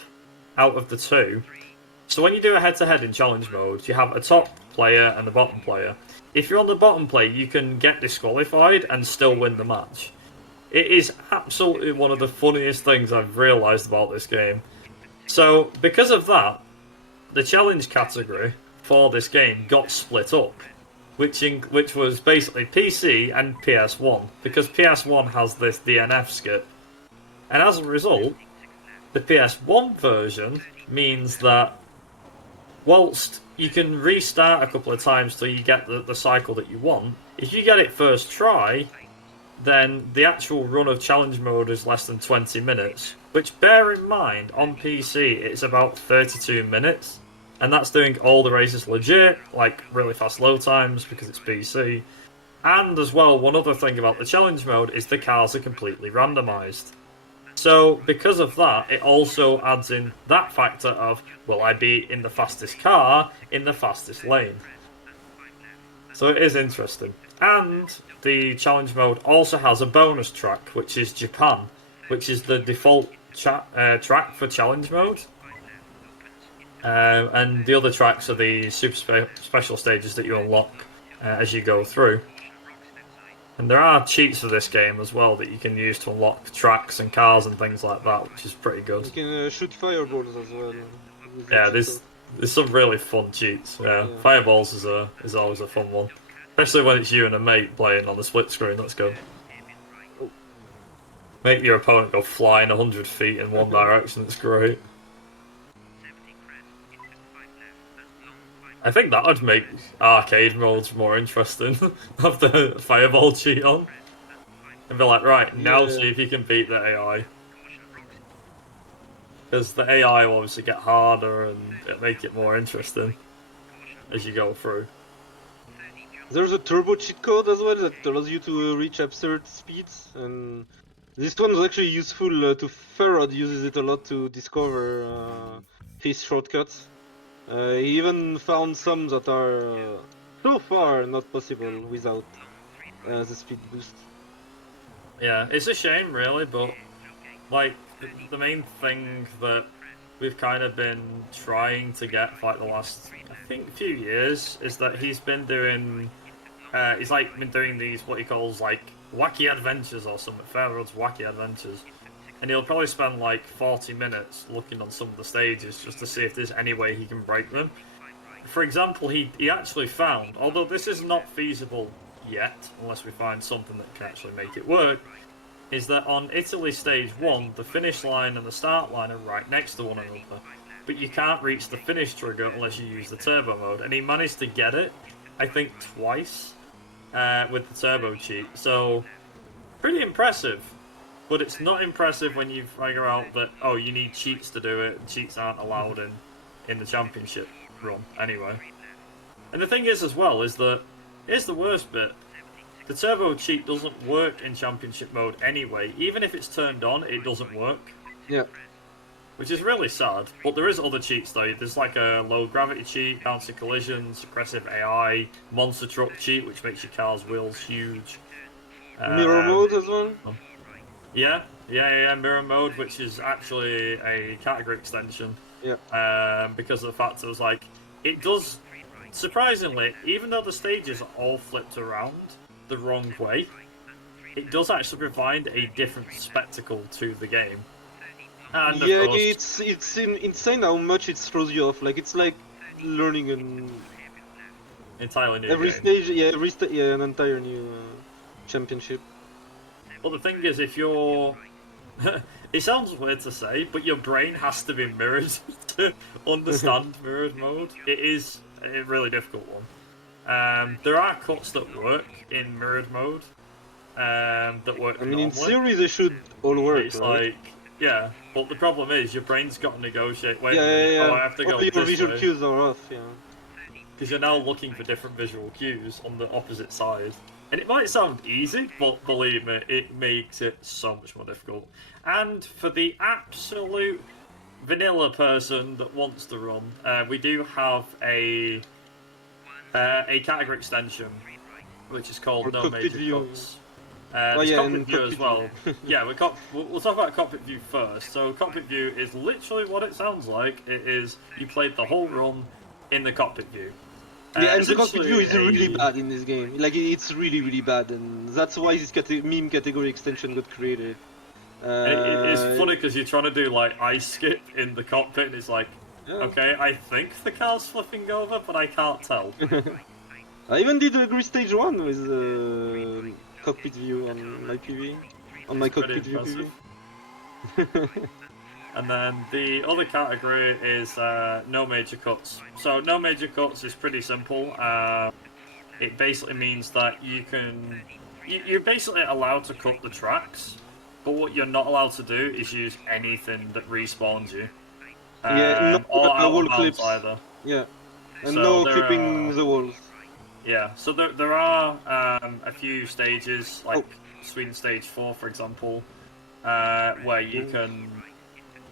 out of the two, so when you do a head-to-head in challenge mode, you have a top player and a bottom player. If you're on the bottom player, you can get disqualified and still win the match. It is absolutely one of the funniest things I've realised about this game. So, because of that, the challenge category for this game got split up, which was basically PC and PS1, because PS1 has this DNF skip. And as a result, the PS1 version means that whilst you can restart a couple of times till you get the cycle that you want, if you get it first try, then the actual run of challenge mode is less than 20 minutes. Which, bear in mind, on PC it's about 32 minutes. And that's doing all the races legit, like really fast load times because it's PC. And as well, one other thing about the challenge mode is the cars are completely randomised. So, because of that, it also adds in that factor of, will I be in the fastest car, in the fastest lane? So it is interesting. And the challenge mode also has a bonus track, which is Japan, which is the default track for challenge mode. And the other tracks are the super special stages that you unlock as you go through. And there are cheats for this game as well that you can use to unlock tracks and cars and things like that, which is pretty good. You can shoot fireballs as well. Yeah, there's some really fun cheats. Yeah, fireballs is always a fun one, especially when it's you and a mate playing on the split screen. Let's go. Make your opponent go flying 100 feet in one direction. It's great. I think that would make arcade modes more interesting. Have the fireball cheat on. And be like, right, now see if you can beat the AI. Because the AI will obviously get harder and it'll make it more interesting as you go through. There's a turbo cheat code as well that allows you to reach absurd speeds, and this one is actually useful to Farad uses it a lot to discover his shortcuts. He even found some that are so far not possible without the speed boost. Yeah, it's a shame really, but like the main thing that we've kind of been trying to get for like the last, I think, few years is that he's been doing, he's like been doing these what he calls like wacky adventures or something, Fairroad's wacky adventures, and he'll probably spend like 40 minutes looking on some of the stages just to see if there's any way he can break them. For example, he actually found, although this is not feasible yet, unless we find something that can actually make it work, is that on Italy Stage 1, the finish line and the start line are right next to one another, but you can't reach the finish trigger unless you use the turbo mode, and he managed to get it, I think, twice with the turbo cheat, so pretty impressive. But it's not impressive when you figure out that, oh, you need cheats to do it, and cheats aren't allowed in the championship run anyway. And the thing is as well, is that, here's the worst bit, the turbo cheat doesn't work in championship mode anyway. Even if it's turned on, it doesn't work. Yeah. Which is really sad, but there is other cheats though. There's like a low gravity cheat, bouncing collisions, suppressive AI, monster truck cheat, which makes your car's wheels huge. Mirror mode as well? Yeah, mirror mode, which is actually a category extension. Yeah. Because of the fact it was like, it does, surprisingly, even though the stages are all flipped around the wrong way, it does actually provide a different spectacle to the game. And yeah, of course, it's insane how much it throws you off. Like it's like learning an entirely new every game. stage. Yeah, an entire new championship. But the thing is, if you're... it sounds weird to say, but your brain has to be mirrored to understand mirrored mode. It is a really difficult one. There are cuts that work in mirrored mode. That work. I mean, in normally. theory, they should all work. It's right? like, yeah, but the problem is your brain's got to negotiate. Wait, yeah. oh, I have to go all your this visual way. cues are off. Yeah. Because you're now looking for different visual cues on the opposite side. And it might sound easy, but believe me, it makes it so much more difficult. And for the absolute vanilla person that wants to run, we do have a category extension, which is called No Major Cuts. There's cockpit view as well. Yeah, we'll talk about cockpit view first. So cockpit view is literally what it sounds like. It is, you played the whole run in the cockpit view. Yeah, and the cockpit view is really bad in this game. Like, it's really, really bad, and that's why this meme category extension got created. It's funny because you're trying to do, like, ice skip in the cockpit, and it's like, okay, I think the car's flipping over, but I can't tell. I even did agree stage 1 with cockpit view on my PV. On my cockpit view PV. And then the other category is no major cuts. So no major cuts is pretty simple. It basically means that you're basically allowed to cut the tracks, but what you're not allowed to do is use anything that respawns you. Yeah, no wall clips either. Yeah, and So no there clipping are- the walls. Yeah, so there are a few stages, like Sweden Stage 4, for example, where you can...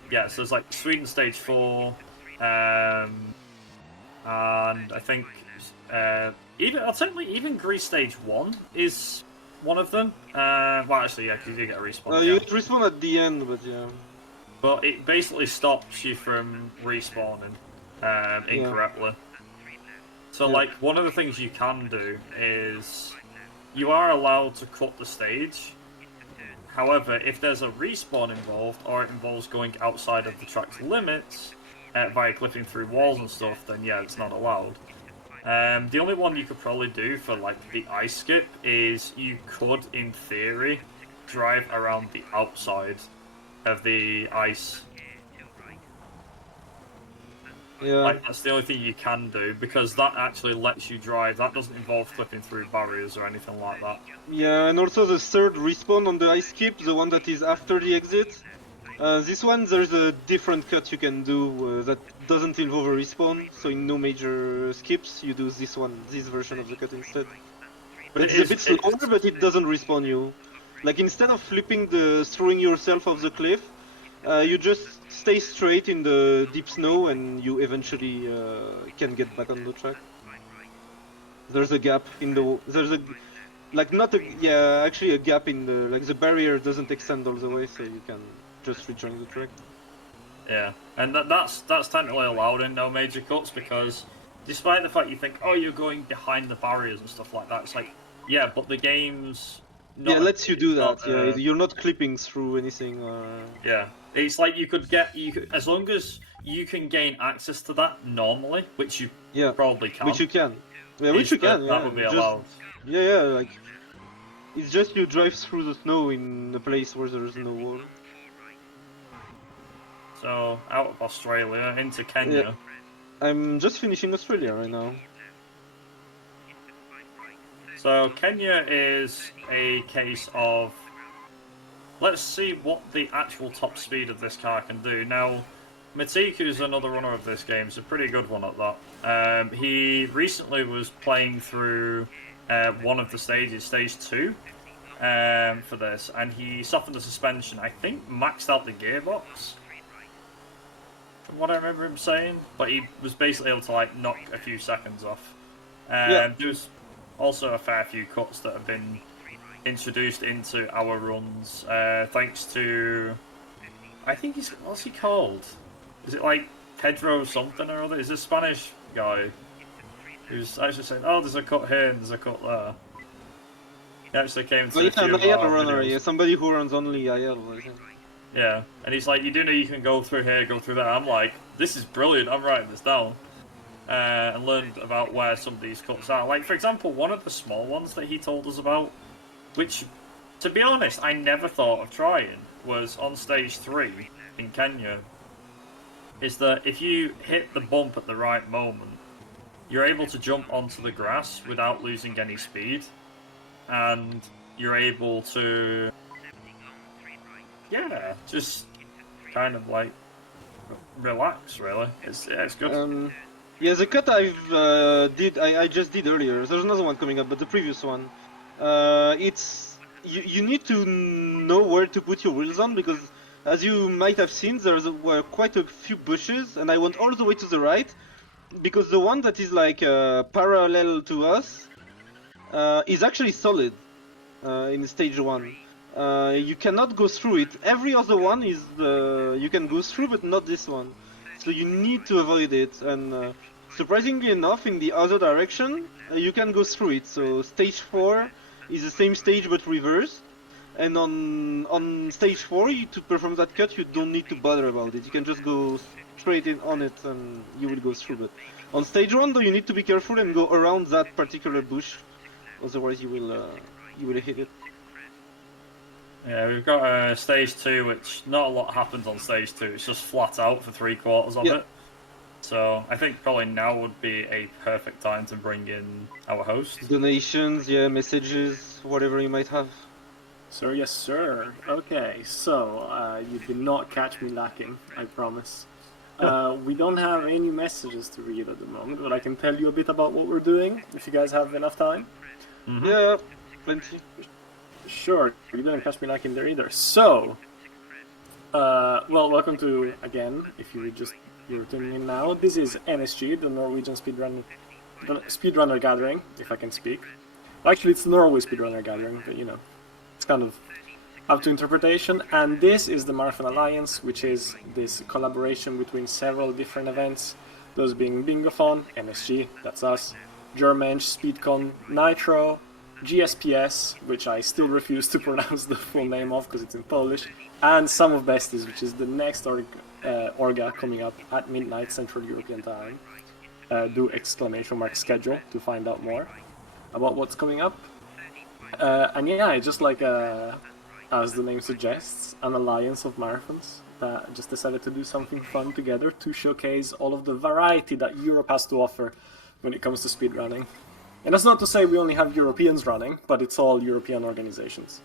Yeah, so there's like Sweden Stage 4, and I think even Greece Stage 1 is one of them. Well, actually, yeah, because you do get a respawn. You get respawn at the end, but yeah. But it basically stops you from respawning incorrectly. So, like, one of the things you can do is you are allowed to cut the stage. However, if there's a respawn involved, or it involves going outside of the track's limits, via clipping through walls and stuff, then yeah, it's not allowed. The only one you could probably do for, like, the ice skip is you could, in theory, drive around the outside of the ice. Yeah. Like, that's the only thing you can do, because that actually lets you drive. That doesn't involve clipping through barriers or anything like that. Yeah, and also the third respawn on the ice skip, the one that is after the exit. This one, there's a different cut you can do that doesn't involve a respawn, so in no major skips, you do this version of the cut instead. But it's a bit slower, but it doesn't respawn you. Like, instead of throwing yourself off the cliff, you just stay straight in the deep snow and you eventually can get back on the track. There's a gap in the... actually a gap in the... Like, the barrier doesn't extend all the way, so you can just rejoin the track. Yeah, and that's technically allowed in no major cuts because, despite the fact you think, oh, you're going behind the barriers and stuff like that, it's like, yeah, but the game's not. Yeah, it lets you do that. Not, Yeah, you're not clipping through anything. Yeah, it's like you could as long as you can gain access to that normally, which you Yeah, probably can. which you can. Yeah, which you can. That would be allowed. Yeah, like it's just you drive through the snow in a place where there is no wall. So out of Australia into Kenya. Yeah. I'm just finishing Australia right now. So Kenya is a case of, let's see what the actual top speed of this car can do. Now, Matiku's another runner of this game. He's a pretty good one at that. He recently was playing through one of the stages, stage 2, for this, and he softened the suspension. I think maxed out the gearbox, from what I remember him saying. But he was basically able to like knock a few seconds off. There's also a fair few cuts that have been introduced into our runs, thanks to, I think what's he called? Is it like Pedro something or other? Is a Spanish guy who's actually saying, oh, there's a cut here and there's a cut there. He actually came to Oh, a few yeah, of an IL our runner, videos. yeah, somebody who runs only IL, I think. Yeah, and he's like, you do know you can go through here, go through there. I'm like, this is brilliant, I'm writing this down. And learned about where some of these cuts are. Like, for example, one of the small ones that he told us about, which, to be honest, I never thought of trying, was on stage 3 in Kenya, is that if you hit the bump at the right moment, you're able to jump onto the grass without losing any speed, and you're able to, yeah, just kind of like relax, really. It's good. Yeah, the cut I just did earlier. There's another one coming up, but the previous one. It's you need to know where to put your wheels on because, as you might have seen, were quite a few bushes, and I went all the way to the right because the one that is like parallel to us is actually solid in stage 1. You cannot go through it. Every other one is you can go through, but not this one. So you need to avoid it, and surprisingly enough, in the other direction, you can go through it. So stage 4 is the same stage but reversed, and on stage 4, to perform that cut, you don't need to bother about it. You can just go straight in on it, and you will go through. But on stage 1, though, you need to be careful and go around that particular bush, otherwise you will hit it. Yeah, we've got stage 2, which not a lot happens on stage 2. It's just flat out for 3/4 of it. So I think probably now would be a perfect time to bring in our host. Donations, yeah, messages, whatever you might have. Sir, yes, sir. Okay, so you did not catch me lacking, I promise. We don't have any messages to read at the moment, but I can tell you a bit about what we're doing if you guys have enough time. Mm-hmm. Yeah, plenty. Sure, you didn't catch me lacking there either. So, well, welcome to, again, if you're tuning in now, this is NSG, the Norwegian Speedrunner Gathering, if I can speak. Well, actually, it's Norway Speedrunner Gathering, but you know, it's kind of up to interpretation. And this is the Marathon Alliance, which is this collaboration between several different events, those being Bingothon, NSG, that's us, Germensch, Speedcon, Nitro, GSPS, which I still refuse to pronounce the full name of because it's in Polish, and Sum of Besties, which is the next Orga coming up at midnight Central European time. Do !schedule to find out more about what's coming up. And yeah, just like as the name suggests, an alliance of marathons that just decided to do something fun together to showcase all of the variety that Europe has to offer when it comes to speedrunning. And that's not to say we only have Europeans running, but it's all European organizations.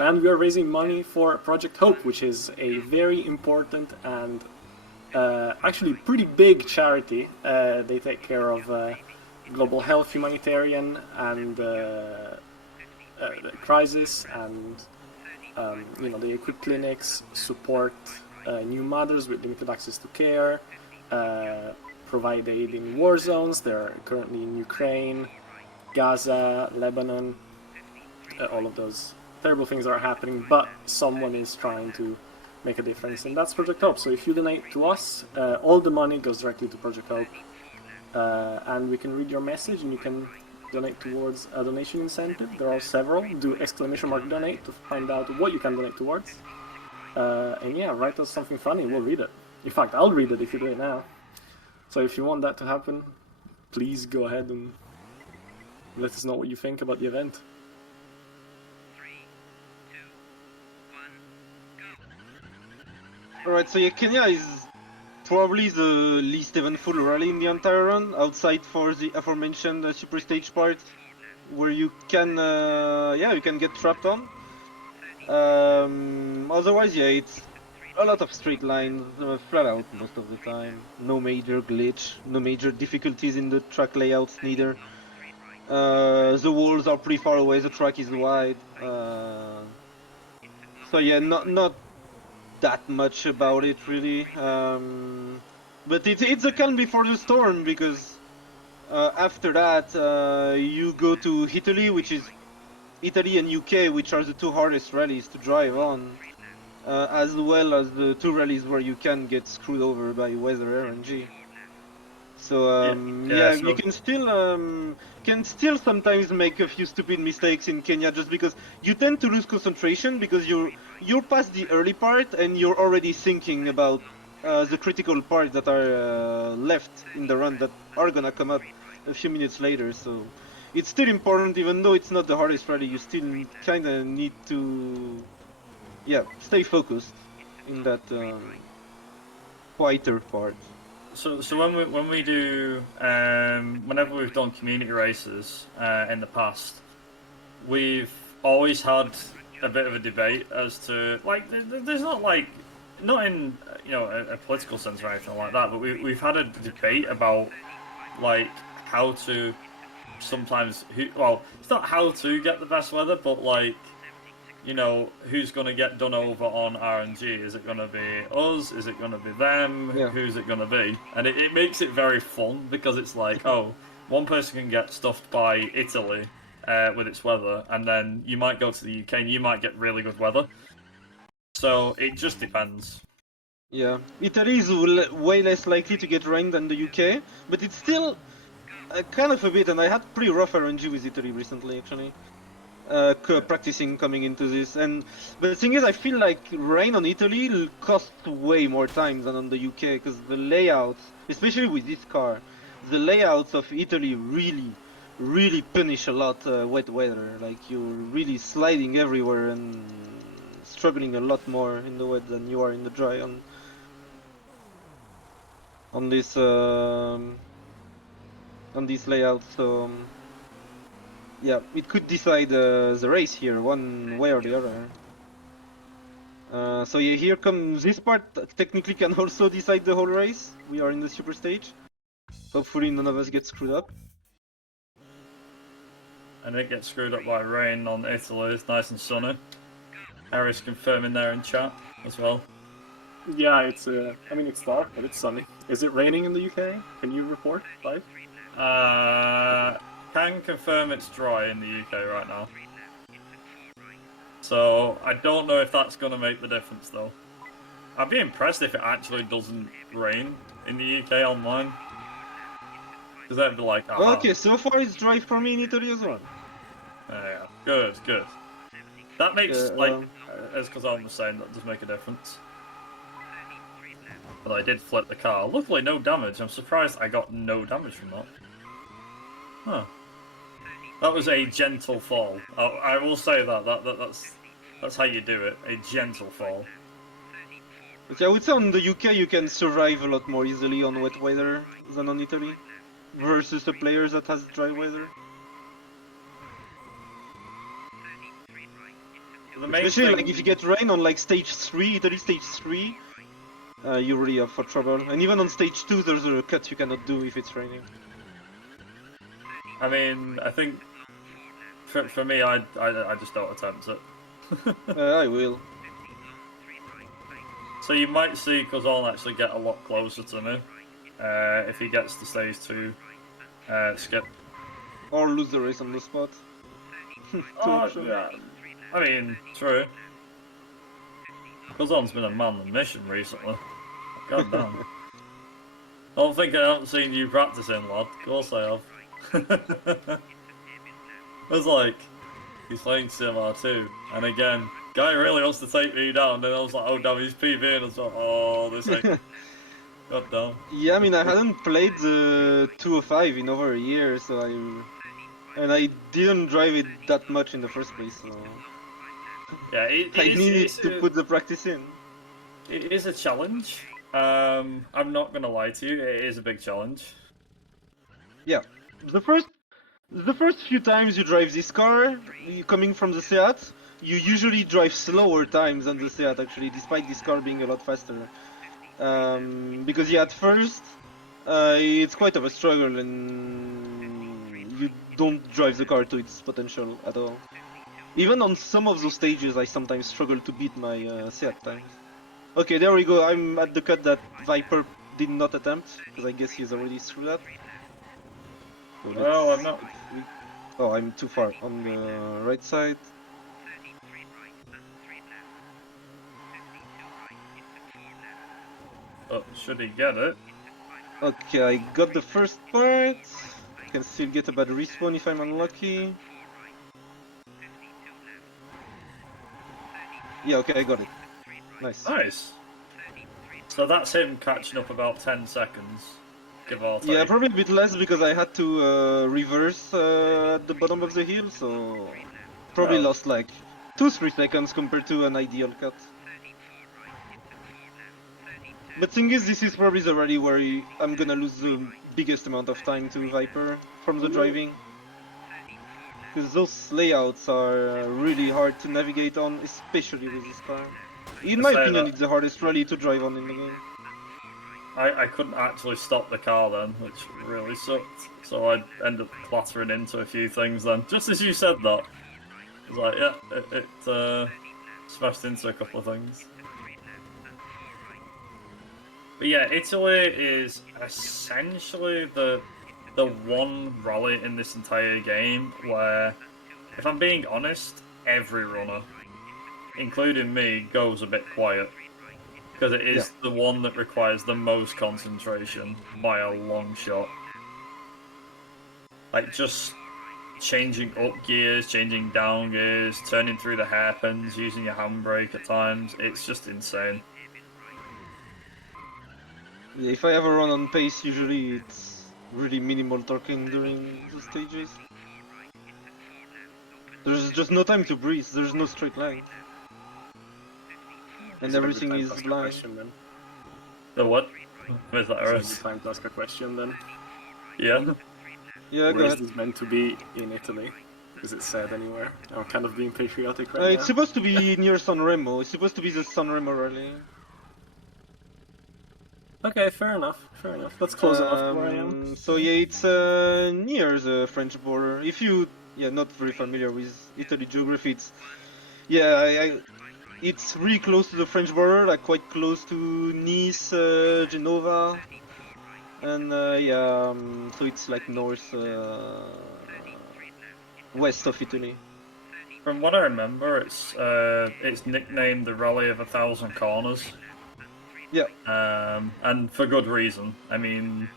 And we are raising money for Project Hope, which is a very important and actually pretty big charity. They take care of global health, humanitarian, and crisis, and you know, they equip clinics, support new mothers with limited access to care, provide aid in war zones. They're currently in Ukraine, Gaza, Lebanon. All of those terrible things are happening, but someone is trying to make a difference, and that's Project Hope. So if you donate to us, all the money goes directly to Project Hope, and we can read your message, and you can donate towards a donation incentive. There are several. Do !donate to find out what you can donate towards. And yeah, write us something funny, we'll read it. In fact, I'll read it if you do it now. So if you want that to happen, please go ahead and let us know what you think about the event. Alright, so yeah, Kenya is probably the least eventful rally in the entire run, outside for the aforementioned super stage part, where you can, you can get trapped on. Otherwise, yeah, it's a lot of straight lines, flat out most of the time. No major glitch, no major difficulties in the track layouts neither. The walls are pretty far away, the track is wide. So yeah, not that much about it really. But it's a calm before the storm, because after that you go to Italy, which is Italy and UK, which are the two hardest rallies to drive on, as well as the two rallies where you can get screwed over by weather RNG. So you can still sometimes make a few stupid mistakes in Kenya, just because you tend to lose concentration because you're past the early part and you're already thinking about the critical parts that are left in the run that are gonna come up a few minutes later. So it's still important, even though it's not the hardest rally. You still kind of need to stay focused in that quieter part. So when we do whenever we've done community races in the past, we've always had a bit of a debate as to, like, there's not in a political sense or anything like that, but we've had a debate about, like, how to sometimes it's not how to get the best weather, but, like, who's going to get done over on RNG? Is it going to be us? Is it going to be them? Yeah. Who's it going to be? And it makes it very fun, because it's like, oh, one person can get stuffed by Italy with its weather, and then you might go to the UK and you might get really good weather. So it just depends. Yeah, Italy is way less likely to get rain than the UK, but it's still kind of a bit, and I had pretty rough RNG with Italy recently, actually. Practicing coming into this, but the thing is, I feel like rain on Italy costs way more time than on the UK, because the layouts, especially with this car, the layouts of Italy really punish a lot wet weather. Like, you're really sliding everywhere and struggling a lot more in the wet than you are in the dry on this layout. So yeah, it could decide the race here, one way or the other. So yeah, here comes this part. Technically can also decide the whole race. We are in the super stage. Hopefully none of us get screwed up. And it gets screwed up by rain on Italy. It's nice and sunny. Harry's confirming there in chat as well. Yeah, it's it's dark, but it's sunny. Is it raining in the UK? Can you report live? Can confirm it's dry in the UK right now. So I don't know if that's going to make the difference, though. I'd be impressed if it actually doesn't rain in the UK online. Because that'd be like, aha. Okay, so far it's dry for me in Italy as well. Yeah, good. That makes, as Colin was saying, that does make a difference. But I did flip the car. Luckily, no damage. I'm surprised I got no damage from that. Huh. That was a gentle fall. I will say that's how you do it. A gentle fall. But yeah, I would say on the UK you can survive a lot more easily on wet weather than on Italy, versus the players that has dry weather. Especially like if you get rain on like stage 3, Italy stage 3, you're really up for trouble. And even on stage 2 there's a cut you cannot do if it's raining. I mean, I think for me, I just don't attempt it. I will. So you might see Colin actually get a lot closer to me if he gets to stage 2 skip. Or lose the race on the spot. Yeah. I mean, true. Kazan's been a man on a mission recently. God damn. I don't think I haven't seen you practicing, lad. Of course I have. I was like, he's playing CMR2, and again, guy really wants to take me down, and I was like, oh damn, he's PV, and I was like, oh, this ain't... God damn. Yeah, I mean, I hadn't played the 205 in over a year, so and I didn't drive it that much in the first place, so Yeah, I needed to put the practice in. It is a challenge. I'm not gonna lie to you, it is a big challenge. Yeah, the first few times you drive this car, coming from the Seat, you usually drive slower times than the Seat actually, despite this car being a lot faster. Because yeah, at first, it's quite of a struggle and you don't drive the car to its potential at all. Even on some of those stages, I sometimes struggle to beat my Seat times. Okay, there we go. I'm at the cut that Viper did not attempt, because I guess he's already through that. So Oh, I'm not. Oh, I'm too far on the right side. Oh, should he get it? Okay, I got the first part. Can still get a bad respawn if I'm unlucky. Yeah, okay, I got it. Nice. Nice. So that's him catching up about 10 seconds, give or take. Yeah, probably a bit less because I had to reverse at the bottom of the hill, so probably Oh. lost like 2-3 seconds compared to an ideal cut. But thing is, this is probably the rally where I'm gonna lose the biggest amount of time to Viper from the driving. Because those layouts are really hard to navigate on, especially with this car. In my opinion, it's the hardest rally to drive on in the game. I couldn't actually stop the car then, which really sucked. So I ended up clattering into a few things then. Just as you said that. I was like, yeah, it smashed into a couple of things. But yeah, Italy is essentially the one rally in this entire game where, if I'm being honest, every runner, including me, goes a bit quiet. Because it is the one that requires the most concentration by a long shot. Like, just changing up gears, changing down gears, turning through the hairpins, using your handbrake at times, it's just insane. Yeah, if I ever run on pace, usually it's really minimal torquing during the stages. There's just no time to breathe, there's no straight line. And everything is blind. The what? Is that right? Is it time to ask a question then? Yeah. Yeah, Where is this meant to be in Italy? Is it said anywhere? I'm kind of being patriotic right now. It's supposed to be near Sanremo. It's supposed to be the Sanremo rally. Okay, fair enough. Fair enough. That's close enough to where I am. So yeah, it's near the French border. If you not very familiar with Italy geography, it's it's really close to the French border, like quite close to Nice, Genova, and so it's like north west of Italy. From what I remember, it's nicknamed the Rally of 1,000 Corners. Yeah. And for good reason. I mean,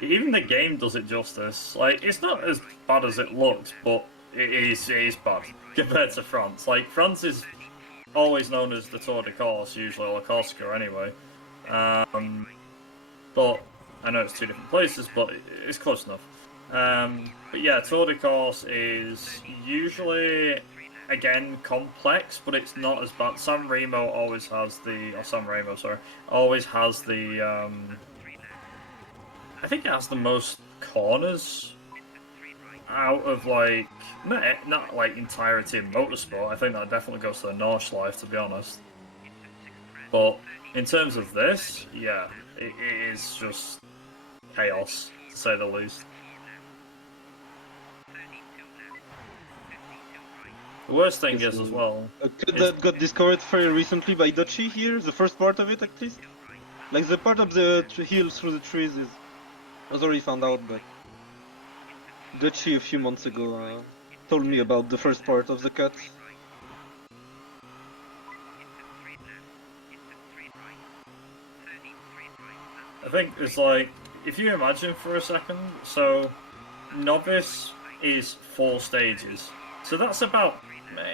even the game does it justice. Like, it's not as bad as it looks, but it is bad compared to France. Like, France is always known as the Tour de Corse, usually, or Corsica anyway. But I know it's two different places, but it's close enough. But yeah, Tour de Corse is usually, again, complex, but it's not as bad. San Remo always has always has the, I think it has the most corners out of, like, not like entirety of motorsport. I think that definitely goes to the Nordschleife, to be honest. But in terms of this, yeah, it is just chaos, to say the least. The worst thing is as well... that got discovered very recently by Dutchy here, the first part of it at least. Like the part of the hills through the trees was already found out, but Dutchy a few months ago told me about the first part of the cut. think it's like, if you imagine for a second, so novice is 4 stages. So that's about,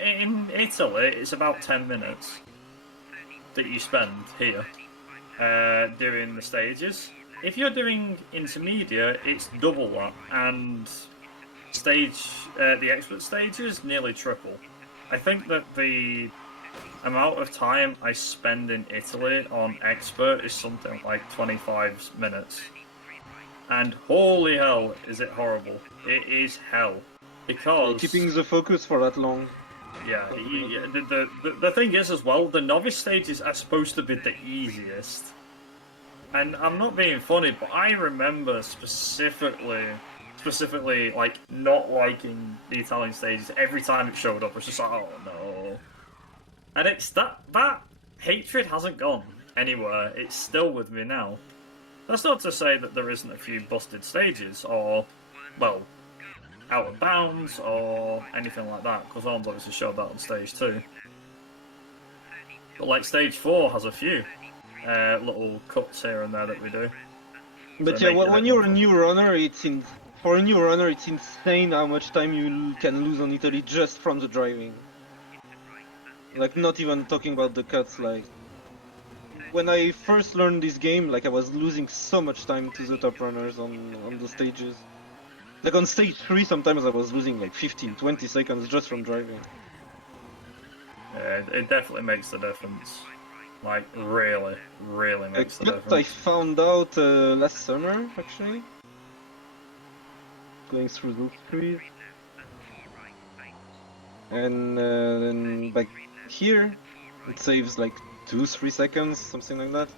in Italy, it's about 10 minutes that you spend here doing the stages. If you're doing intermediate, it's double that, and the expert stage is nearly triple. I think that the amount of time I spend in Italy on expert is something like 25 minutes. And holy hell, is it horrible. It is hell. Because... keeping the focus for that long. Yeah, the thing is as well, the novice stages are supposed to be the easiest. And I'm not being funny, but I remember specifically like not liking the Italian stages. Every time it showed up, I was just like, oh no. And it's that hatred hasn't gone anywhere. It's still with me now. That's not to say that there isn't a few busted stages, or, well, out of bounds, or anything like that, because Arms obviously showed that on stage 2. But like stage 4 has a few little cuts here and there that we do. But So yeah, when you're a new runner, for a new runner, it's insane how much time you can lose on Italy just from the driving. Like, not even talking about the cuts, like... When I first learned this game, like, I was losing so much time to the top runners on the stages. Like, on stage 3, sometimes I was losing, like, 15, 20 seconds just from driving. Yeah, it definitely makes the difference. Like, really, really makes the difference. I found out last summer, actually. Going through those trees. And then back here, it saves like 2-3 seconds, something like that.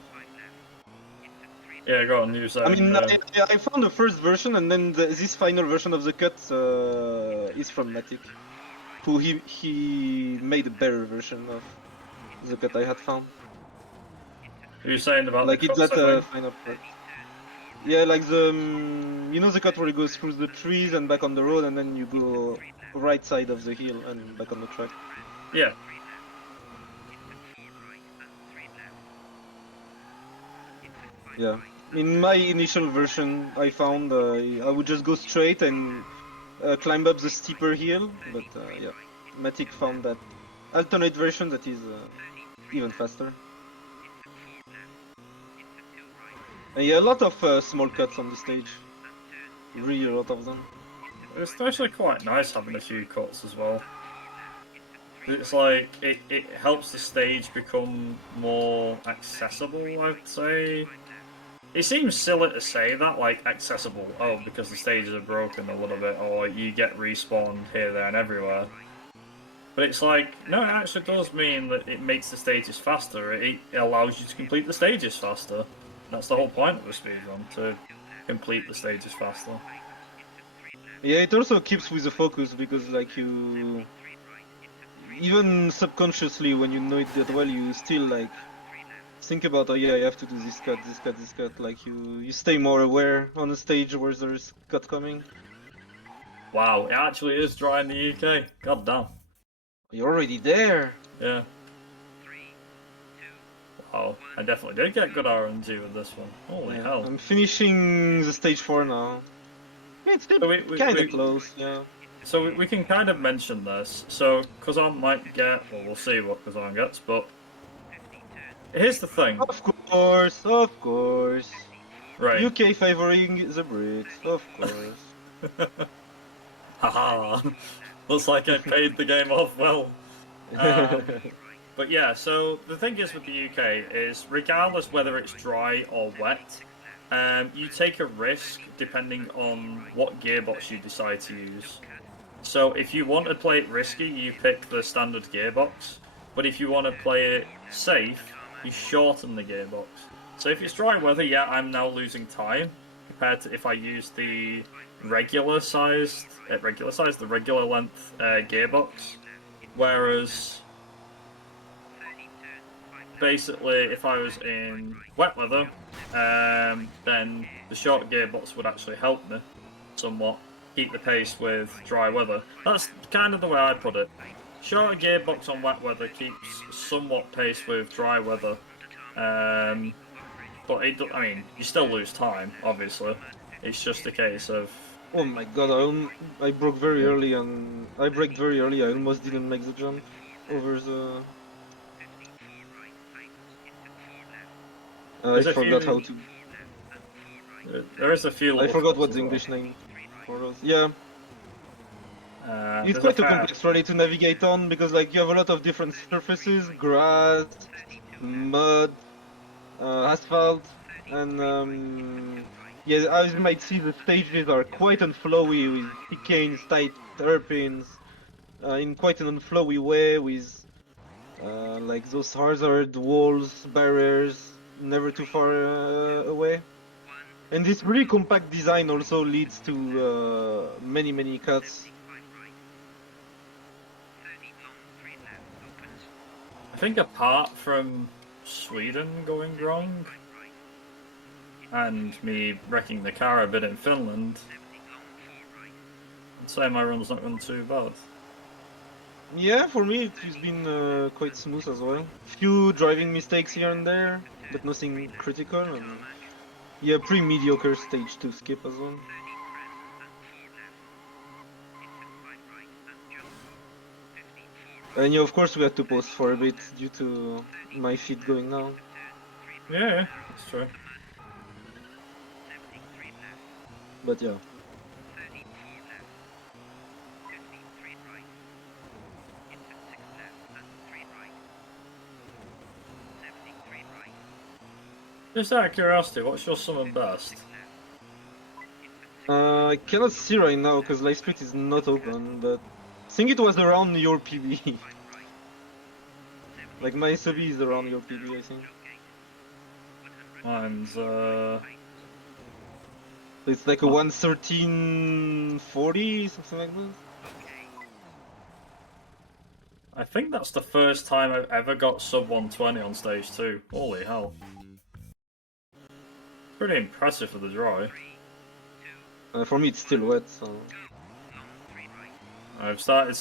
Yeah, go on, use that. I mean, I found the first version, and then this final version of the cut is from Matic, who he made a better version of the cut I had found. You're saying about like the it's cuts, that final cut. Yeah, like the you know the cut where it goes through the trees and back on the road, and then you go right side of the hill and back on the track. Yeah. Yeah. In my initial version, I found I would just go straight and climb up the steeper hill, but yeah, Matic found that alternate version that is even faster. And yeah, a lot of small cuts on the stage. Really a lot of them. It's actually quite nice having a few cuts as well. It's like, it helps the stage become more accessible, I'd say. It seems silly to say that, like, accessible, oh, because the stages are broken a little bit, or you get respawned here, there, and everywhere. But it's like, no, it actually does mean that it makes the stages faster. It allows you to complete the stages faster. That's the whole point of a speedrun, to complete the stages faster. Yeah, it also keeps with the focus, because like you... Even subconsciously, when you know it that well, you still like think about, oh yeah, I have to do this cut, this cut, this cut. Like you stay more aware on the stage where there's cut coming. Wow, it actually is dry in the UK. God damn. You're already there. Yeah. Wow, I definitely did get good RNG with this one. Holy hell. I'm finishing the stage 4 now. Yeah, it's still kinda close, yeah. So we can kind of mention this. So Kazan might get, well, we'll see what Kazan gets, but here's the thing. Of course. Right. UK favoring the Brits, of course. Haha. Looks like I paid the game off well. But yeah, so the thing is with the UK is, regardless whether it's dry or wet, you take a risk depending on what gearbox you decide to use. So if you want to play it risky, you pick the standard gearbox, but if you want to play it safe, you shorten the gearbox. So if it's dry weather, yeah, I'm now losing time compared to if I use the regular length gearbox. Whereas basically, if I was in wet weather, then the short gearbox would actually help me somewhat keep the pace with dry weather. That's kind of the way I put it. Shorter gearbox on wet weather keeps somewhat pace with dry weather, but but I mean, you still lose time, obviously. It's just a case of... Oh my god, I broke very early and I braked very early. I almost didn't make the jump over the. I forgot how to. There is a few. I forgot what the English name was. Yeah. It's quite a complex rally to navigate on because like you have a lot of different surfaces, grass, mud, asphalt, and yeah, as you might see, the stages are quite unflowy with chicanes, tight hairpins, in quite an unflowy way with like those hazard walls, barriers, never too far away. And this really compact design also leads to many cuts. I think apart from Sweden going wrong and me wrecking the car a bit in Finland, I'd say my run's not gone too bad. Yeah, for me it's been quite smooth as well. Few driving mistakes here and there, but nothing critical. And yeah, pretty mediocre stage to skip as well. And yeah, of course we had to pause for a bit due to my feet going down. Yeah, that's true. But yeah. Just out of curiosity, what's your summer best? I cannot see right now because Live Split is not open, but I think it was around your PB. Like my sub is around your PB, I think. Mine's It's like a 113.40, something like that. I think that's the first time I've ever got sub 120 on stage 2. Holy hell. Pretty impressive for the dry. For me, it's still wet, so. I've started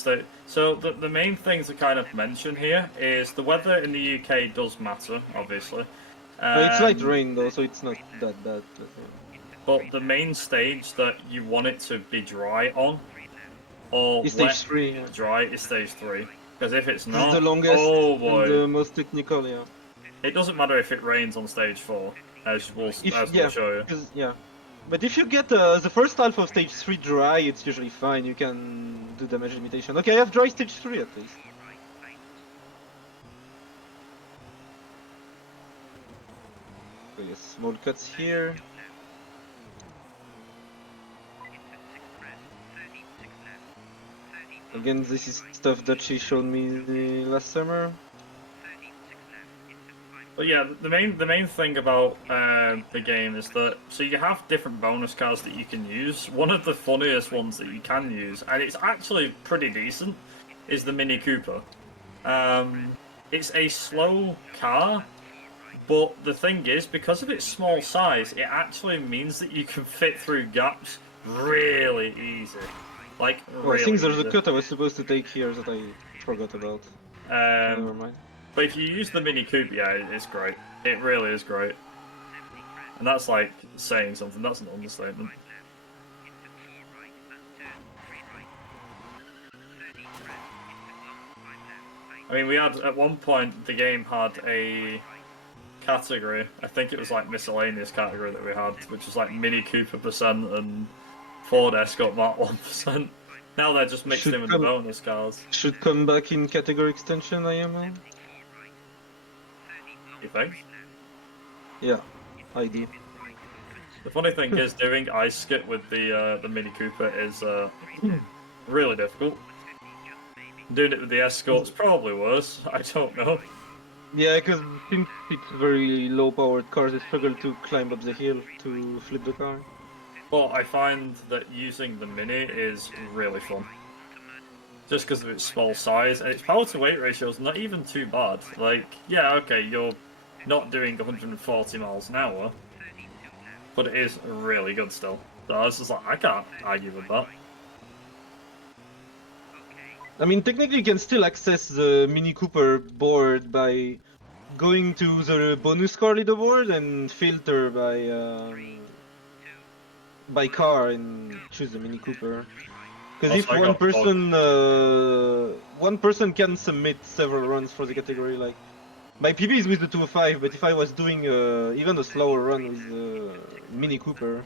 So the main thing to kind of mention here is the weather in the UK does matter, obviously. It's light rain though, so it's not that bad. But the main stage that you want it to be dry on, or it's wet stage 3. Yeah. dry, is stage 3. Because if it's This not, is the longest oh boy, and the most technical, yeah. It doesn't matter if it rains on stage 4, as we'll show you. Yeah. But if you get the first half of stage 3 dry, it's usually fine. You can do damage limitation. Okay, I have dry stage 3 at least. So yes, small cuts here. Again, this is stuff that she showed me last summer. But yeah, the main thing about the game is that so you have different bonus cars that you can use. One of the funniest ones that you can use, and it's actually pretty decent, is the Mini Cooper. It's a slow car, but the thing is, because of its small size, it actually means that you can fit through gaps really easy. Like, really I think there's easy. a cut I was supposed to take here that I forgot about. Never mind. But if you use the Mini Coupe, yeah, it's great. It really is great. And that's like saying something, that's an understatement. I mean, we had, at one point, the game had a category, I think it was like miscellaneous category that we had, which was like Mini Cooper % and Ford Escort Mark 1%. Now they're just mixed in with the bonus cars. Should come back in category extension, I am. You think? Yeah, I do. The funny thing is, doing ice skip with the Mini Cooper is really difficult. Doing it with the Escort's probably worse. I don't know. Yeah, because since it's very low-powered cars, they struggle to climb up the hill to flip the car. But I find that using the Mini is really fun. Just because of its small size, and its power-to-weight ratio is not even too bad. Like, yeah, okay, you're not doing 140 miles an hour, but it is really good still. So I was just like, I can't argue with that. I mean, technically you can still access the Mini Cooper board by going to the bonus car leaderboard and filter by car and choose a Mini Cooper. Because if Also, I got one person can submit several runs for the category. Like my PB is with the 205, but if I was doing even a slower run with the Mini Cooper,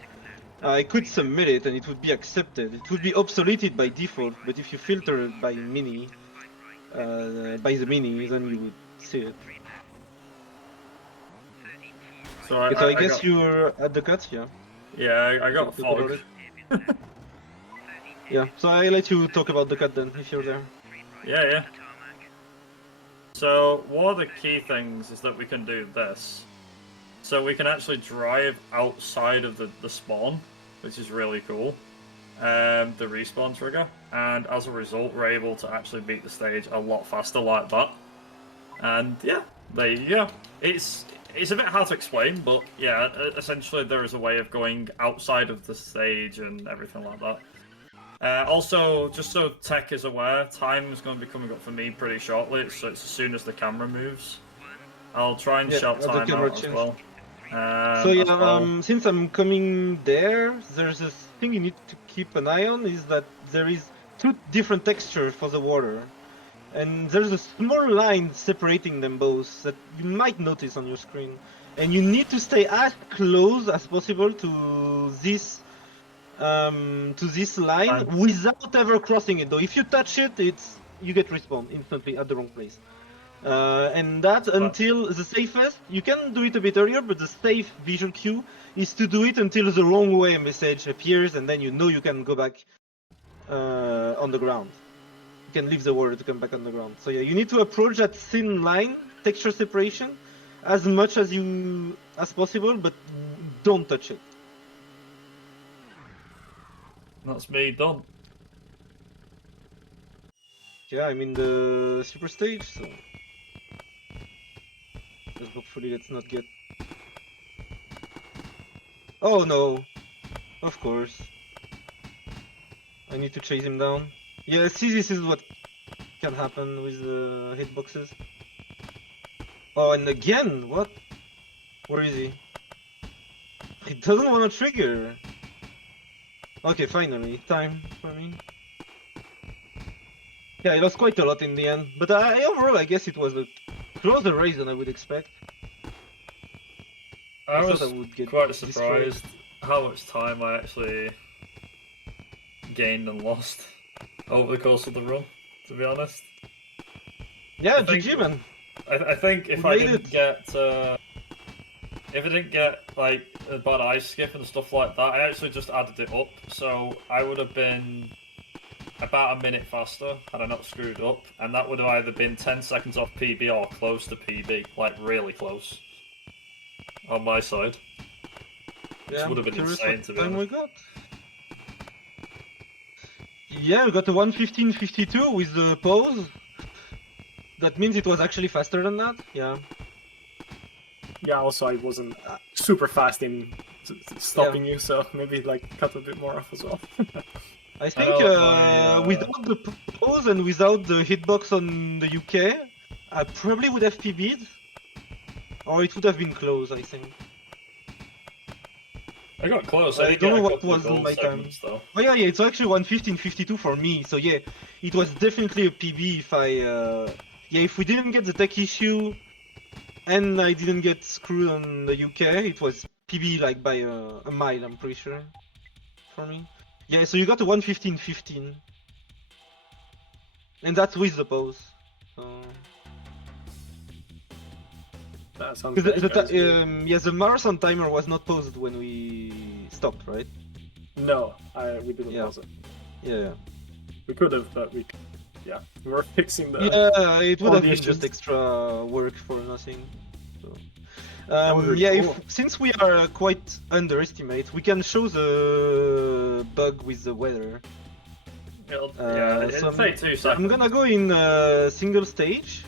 I could submit it and it would be accepted. It would be obsoleted by default, but if you filter it by Mini, by the Mini, then you would see it. So I guess you're at the cut, yeah. Yeah, I got Talk about fog. it. Yeah, so I let you talk about the cut then, if you're there. Yeah. So one of the key things is that we can do this. So we can actually drive outside of the spawn, which is really cool. The respawn trigger, and as a result, we're able to actually beat the stage a lot faster like that. And yeah, there you go. It's a bit hard to explain, but yeah, essentially there is a way of going outside of the stage and everything like that. Also, just so tech is aware, time is going to be coming up for me pretty shortly, so it's as soon as the camera moves. I'll try and shout time out as well. Since I'm coming there, there's this thing you need to keep an eye on, is that there is two different textures for the water. And there's a small line separating them both that you might notice on your screen. And you need to stay as close as possible to this line without ever crossing it though. If you touch it, you get respawned instantly at the wrong place. And that until the safest, you can do it a bit earlier, but the safe visual cue is to do it until the wrong way message appears, and then you know you can go back on the ground. You can leave the water to come back on the ground. So yeah, you need to approach that thin line, texture separation, as much as possible, but don't touch it. That's me done. Yeah, I'm in the super stage, so just hopefully let's not get... Oh no! Of course. I need to chase him down. Yeah, see, this is what can happen with the hitboxes. Oh, and again, what? Where is he? He doesn't want to trigger. Okay, finally, time for me. Yeah, I lost quite a lot in the end, but overall I guess it was a closer race than I would expect. I was thought I would get quite surprised how much time I actually gained and lost over the course of the run, to be honest. Yeah, GG man. I think if I didn't get like a bad ice skip and stuff like that, I actually just added it up, so I would have been about a minute faster had I not screwed up, and that would have either been 10 seconds off PB or close to PB, like really close on my side. Which would have been insane to be honest. We got. Yeah, we got a 1:15:52 with the pause. That means it was actually faster than that. Yeah. Yeah. Also, I wasn't super fast in stopping you, so maybe like cut a bit more off as well. I think without the pause and without the hitbox on the UK, I probably would have PB'd, or it would have been close. I think. I got close. I don't know what was my time. Though. Oh yeah, it's actually 1:15:52 for me. So yeah, it was definitely a PB if if we didn't get the tech issue, and I didn't get screwed on the UK, it was PB like by a mile. I'm pretty sure for me. Yeah, so you got a 1:15:15, and that's with the pause. That sounds the marathon timer was not paused when we stopped, right? No, we didn't pause it. Yeah. We could have, but we were fixing the... Yeah, it would have been just extra work for nothing. So. Since we are quite underestimate, we can show the bug with the weather. It'll take 2 seconds. I'm gonna go in single stage.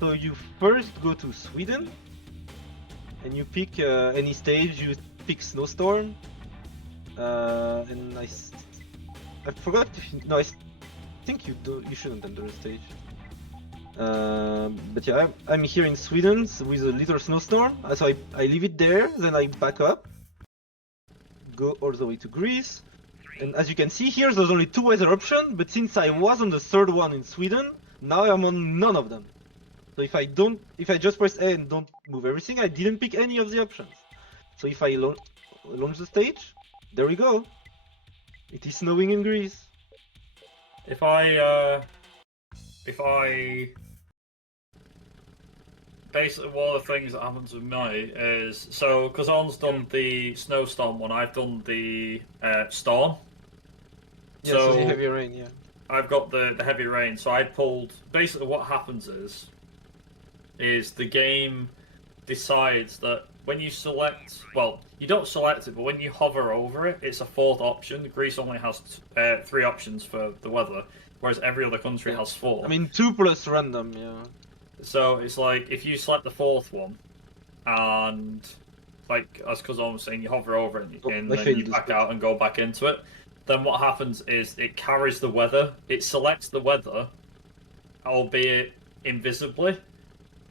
So you first go to Sweden, and you pick any stage. You pick Snowstorm, and I forgot if I think you shouldn't enter the stage. But yeah, I'm here in Sweden with a little snowstorm, so I leave it there, then I back up, go all the way to Greece, and as you can see here, there's only 2 weather options, but since I was on the 3rd one in Sweden, now I'm on none of them. So if I just press A and don't move everything, I didn't pick any of the options. So if I launch the stage, there we go. It is snowing in Greece. If I basically, one of the things that happens with me is, so because On's done the snowstorm one, I've done the storm. Yeah, so the heavy rain, yeah. I've got the heavy rain, so I pulled. Basically, what happens is the game decides that when you select, well, you don't select it, but when you hover over it, it's a 4th option. Greece only has 3 options for the weather, whereas every other country has 4. I mean, 2 plus random, yeah. So it's like if you select the 4th one, and like as Kazan was saying, you hover over it and then you back out and go back into it. Then what happens is it carries the weather. It selects the weather, albeit invisibly.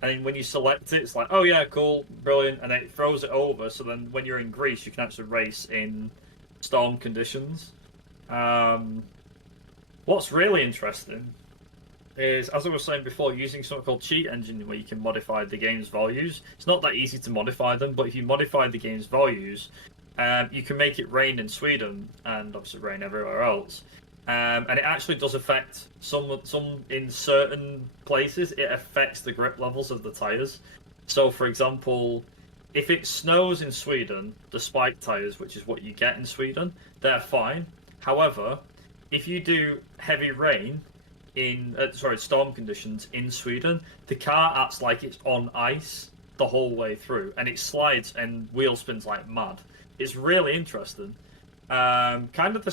And when you select it, it's like, oh yeah, cool, brilliant, and then it throws it over. So then when you're in Greece, you can actually race in storm conditions. What's really interesting is, as I was saying before, using something called Cheat Engine, where you can modify the game's values. It's not that easy to modify them, but if you modify the game's values, you can make it rain in Sweden and obviously rain everywhere else. And it actually does affect some in certain places. It affects the grip levels of the tires. So, for example, if it snows in Sweden, the spike tires, which is what you get in Sweden, they're fine. However, if you do heavy rain in storm conditions in Sweden, the car acts like it's on ice the whole way through, and it slides and wheel spins like mad. It's really interesting. Kind of the